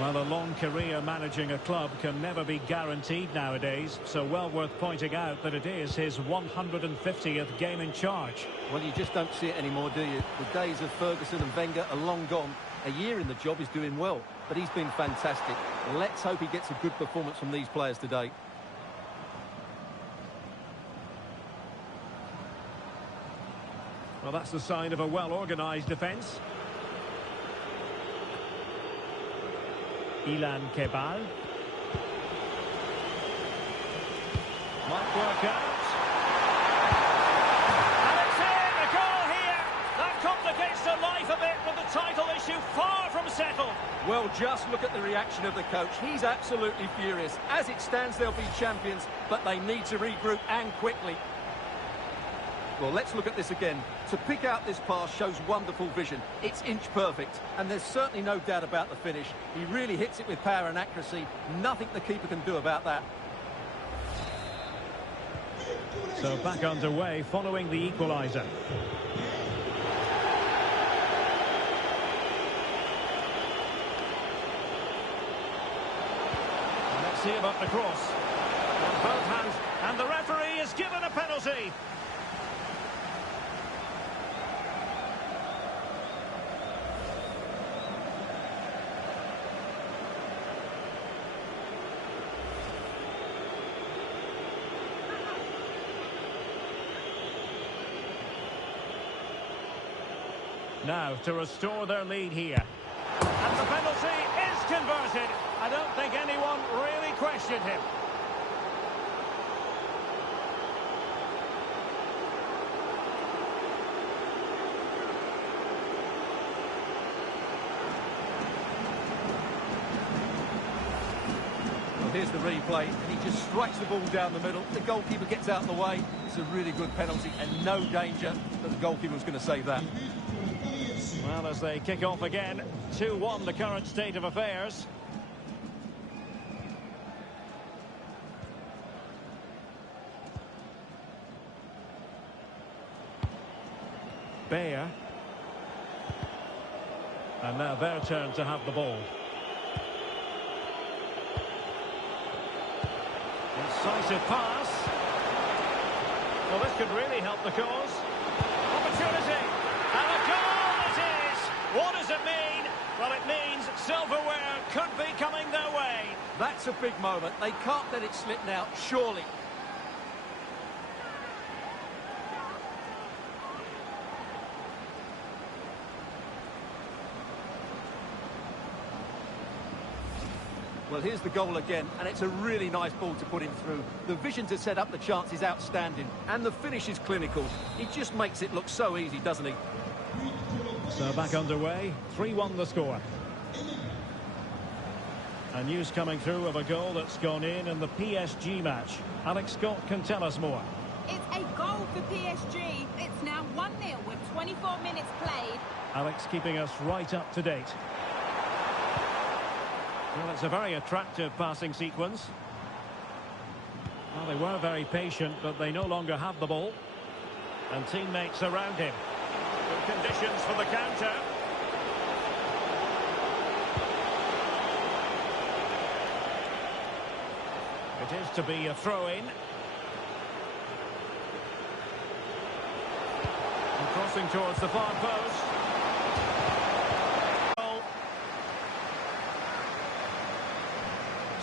Well, a long career managing a club can never be guaranteed nowadays, so well worth pointing out that it is his 150th game in charge. Well, you just don't see it anymore, do you? The days of Ferguson and Wenger are long gone. A year in the job is doing well, but he's been fantastic. Let's hope he gets a good performance from these players today. Well, that's the sign of a well-organised defence. Ilan Kebal. Might work out. And it's in! A goal here! That complicates the life a bit, with the title issue far from settled. Well, just look at the reaction of the coach. He's absolutely furious. As it stands, they'll be champions, but they need to regroup, and quickly. Well, let's look at this again. To pick out this pass shows wonderful vision. It's inch perfect, and there's certainly no doubt about the finish. He really hits it with power and accuracy. Nothing the keeper can do about that. So back underway following the equaliser. Let's see about the cross. On both hands, and the referee is given a penalty. Now to restore their lead here. And the penalty is converted. I don't think anyone really questioned him. Well, here's the replay, and he just strikes the ball down the middle. The goalkeeper gets out of the way. It's a really good penalty and no danger that the goalkeeper was going to save that. Well, as they kick off again, 2-1 the current state of affairs. Bayer. And now their turn to have the ball. Incisive pass. Well, this could really help the cause. Opportunity. And a goal! What does it mean? Well, it means silverware could be coming their way. That's a big moment. They can't let it slip now, surely. Well, here's the goal again, and it's a really nice ball to put him through. The vision to set up the chance is outstanding, and the finish is clinical. He just makes it look so easy, doesn't he? So back underway, 3-1 the score. A news coming through of a goal that's gone in the PSG match. Alex Scott can tell us more. It's a goal for PSG. It's now 1-0 with 24 minutes played. Alex keeping us right up to date. Well, it's a very attractive passing sequence. Well, they were very patient, but they no longer have the ball. And teammates around him. Good conditions for the counter. It is to be a throw-in. And crossing towards the far post.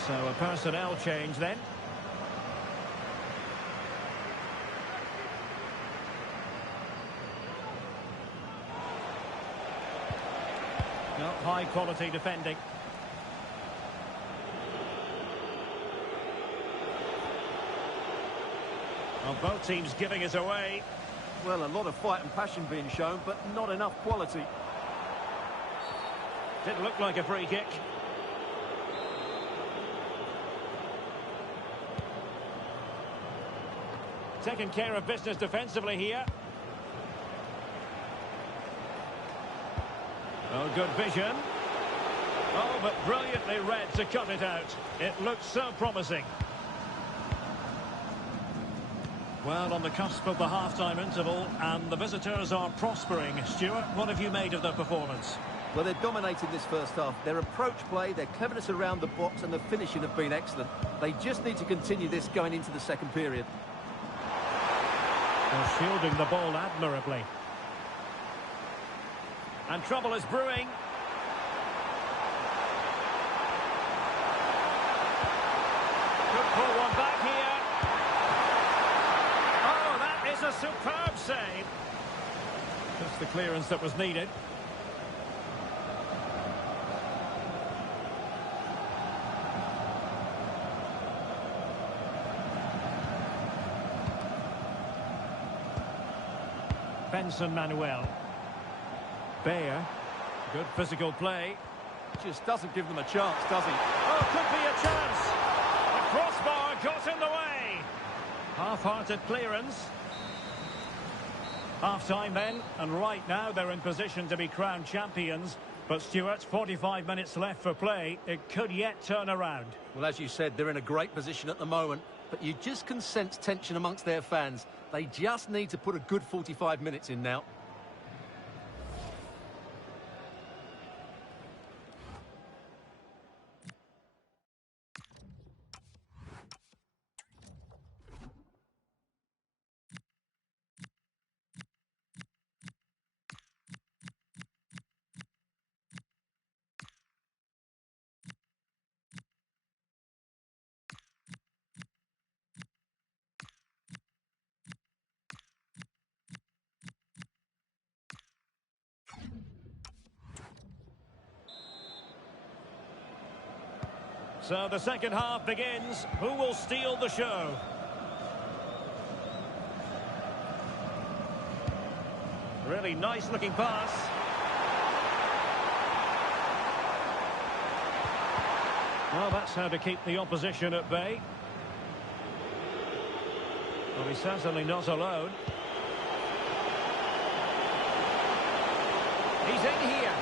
So a personnel change then. No, high-quality defending. Well, both teams giving it away. Well, a lot of fight and passion being shown, but not enough quality. Didn't look like a free kick. Taking care of business defensively here. Oh, good vision. Oh, but brilliantly read to cut it out. It looks so promising. Well, on the cusp of the half-time interval, and the visitors are prospering. Stuart, what have you made of their performance? Well, they're dominating this first half. Their approach play, their cleverness around the box and the finishing have been excellent. They just need to continue this going into the second period. They're shielding the ball admirably. And trouble is brewing. Could pull one back here. Oh, that is a superb save. Just the clearance that was needed. Benson Manuel. Bayer. Good physical play. Just doesn't give them a chance, does he? Oh, could be a chance. The crossbar got in the way. Half-hearted clearance. Half-time then, and right now they're in position to be crowned champions. But Stuart, 45 minutes left for play. It could yet turn around. Well, as you said, they're in a great position at the moment, but you just can sense tension amongst their fans. They just need to put a good 45 minutes in now. So the second half begins. Who will steal the show? Really nice looking pass. Well, that's how to keep the opposition at bay. Well, he's certainly not alone. He's in here.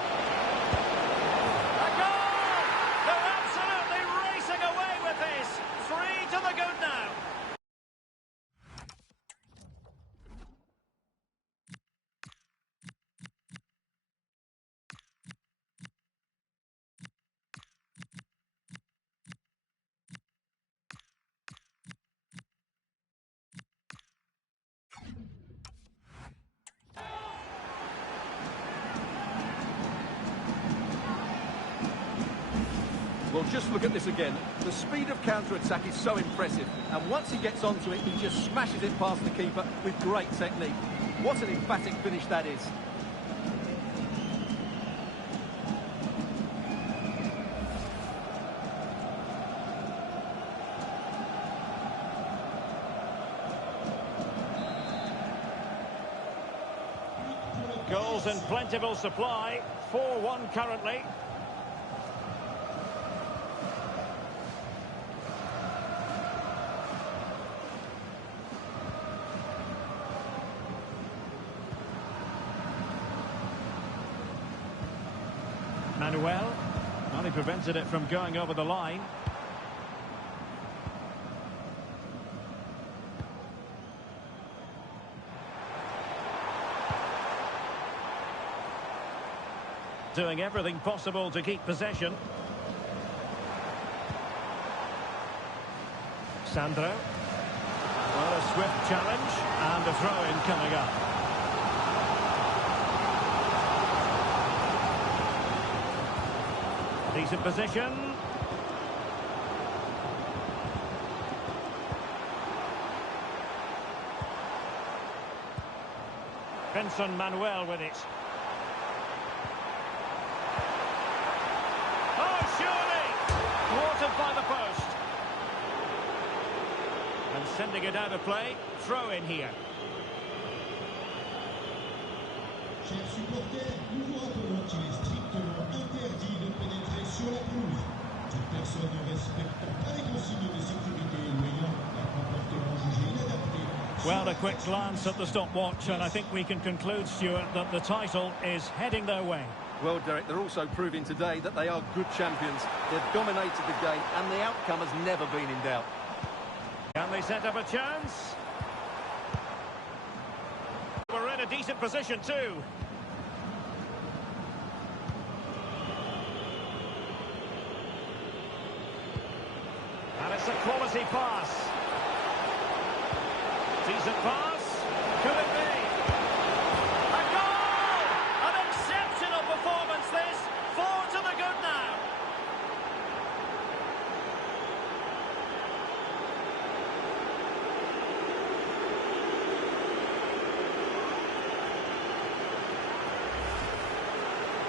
Well, just look at this again. The speed of counter-attack is so impressive. And once he gets onto it, he just smashes it past the keeper with great technique. What an emphatic finish that is. Goals in plentiful supply. 4-1 currently. Manuel. Well, he prevented it from going over the line. Doing everything possible to keep possession. Sandro. Well, a swift challenge and a throw-in coming up. Decent position. Benson Manuel with it. by the post. And sending it out of play. Throw in here. Chers supporters, nous vous rappelons qu'il est strictement interdit de pénétrer sur la pelouse. Toute personne ne respectant pas les consignes de sécurité ou ayant un comportement jugé inadapté. Well, a quick glance at the stopwatch, and I think we can conclude, Stuart, that the title is heading their way. Well, Derek, they're also proving today that they are good champions. They've dominated the game, and the outcome has never been in doubt. Can they set up a chance? We're in a decent position too. And it's a quality pass. Decent pass. Could it be? A goal! An exceptional performance this. 4 to the good now.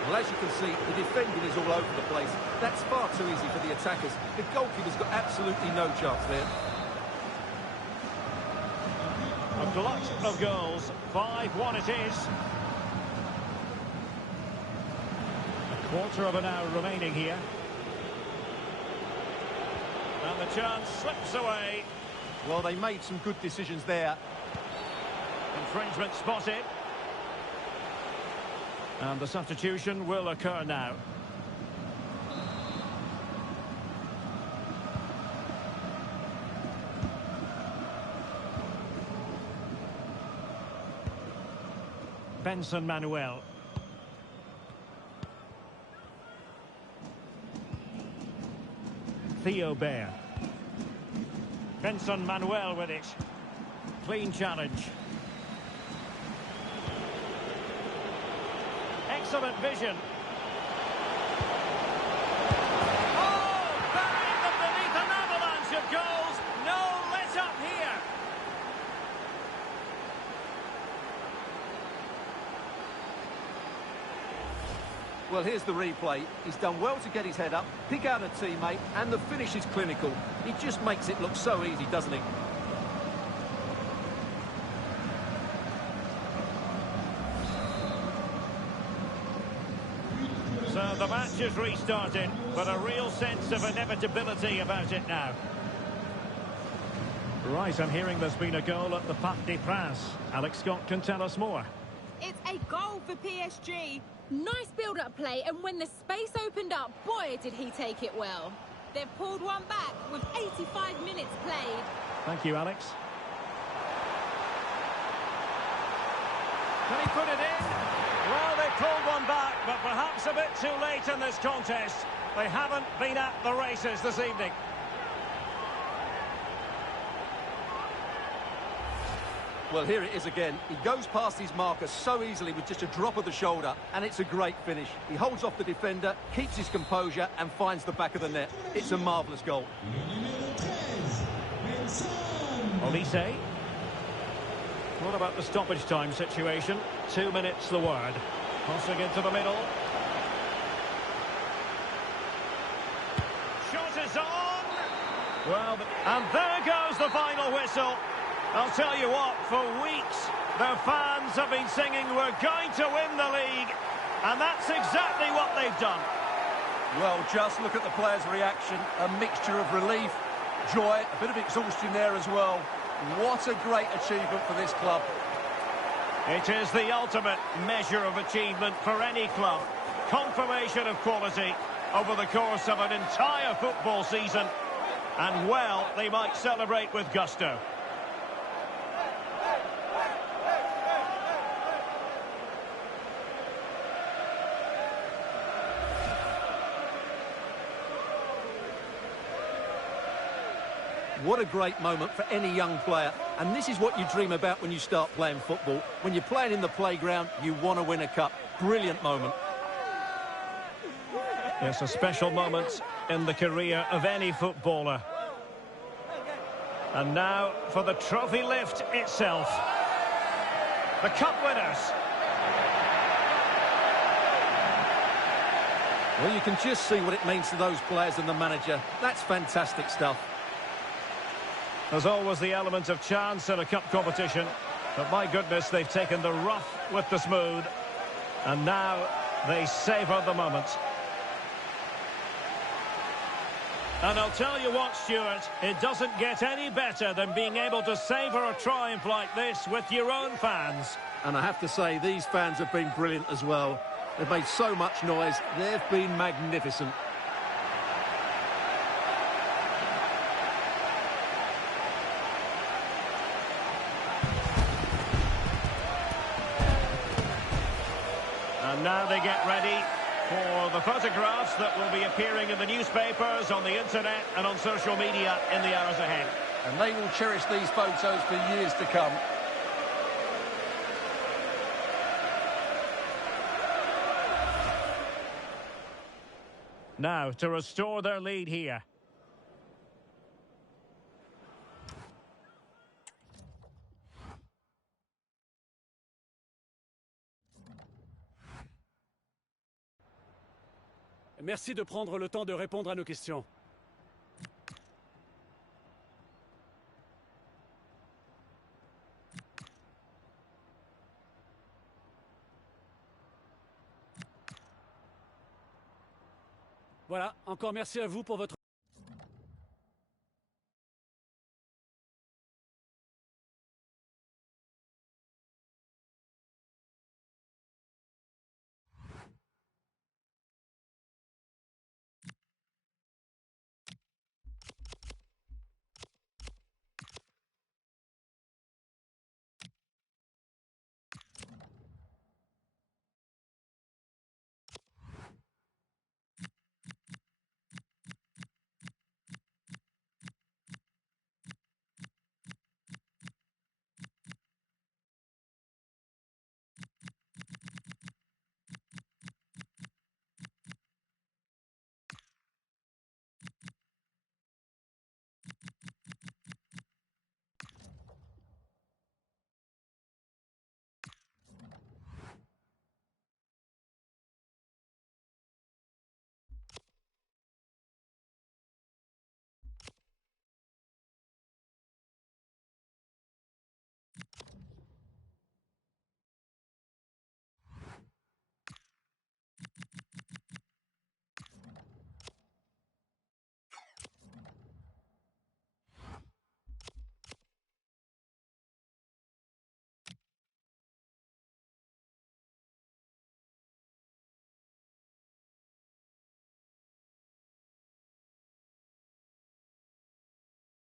Well, as you can see, the defending is all over the place. That's far too easy for the attackers. The goalkeeper's got absolutely no chance there. A glut of goals. 5-1 it is. A quarter of an hour remaining here. And the chance slips away. Well, they made some good decisions there. Infringement spotted. And the substitution will occur now. Benson Manuel. Theo Baer. Benson Manuel with it. Clean challenge. Excellent vision. Oh, burying them beneath an avalanche of goals. No let up here. Well, here's the replay. He's done well to get his head up, pick out a teammate, and the finish is clinical. He just makes it look so easy, doesn't he? So the match is restarted, but a real sense of inevitability about it now. Right, I'm hearing there's been a goal at the Parc des Princes. Alex Scott can tell us more. It's a goal for PSG. Nice build-up play, and when the space opened up, boy, did he take it well. They've pulled one back with 85 minutes played. Thank you, Alex. Can he put it in? Well, they pulled one back, but perhaps a bit too late in this contest. They haven't been at the races this evening. Well, here it is again. He goes past his marker so easily with just a drop of the shoulder, and it's a great finish. He holds off the defender, keeps his composure, and finds the back of the net. It's a marvellous goal. Olise. What about the stoppage time situation? 2 minutes the word. Crossing into the middle. Shot is on! Well, and there goes the final whistle. I'll tell you what, for weeks, their fans have been singing, we're going to win the league. And that's exactly what they've done. Well, just look at the players' reaction. A mixture of relief, joy, a bit of exhaustion there as well. What a great achievement for this club. It is the ultimate measure of achievement for any club. Confirmation of quality over the course of an entire football season. And, well, they might celebrate with gusto. What a great moment for any young player. And this is what you dream about when you start playing football. When you're playing in the playground, you want to win a cup. Brilliant moment. Yes, a special moment in the career of any footballer. And now for the trophy lift itself. The cup winners. Well, you can just see what it means to those players and the manager. That's fantastic stuff. There's always the element of chance in a cup competition. But my goodness, they've taken the rough with the smooth. And now they savour the moment. And I'll tell you what, Stuart, it doesn't get any better than being able to savour a triumph like this with your own fans. And I have to say, these fans have been brilliant as well. They've made so much noise. They've been magnificent. And now they get ready for the photographs that will be appearing in the newspapers, on the internet and on social media in the hours ahead. And they will cherish these photos for years to come. Now, to restore their lead here. Merci de prendre le temps de répondre à nos questions. Voilà, encore merci à vous pour votre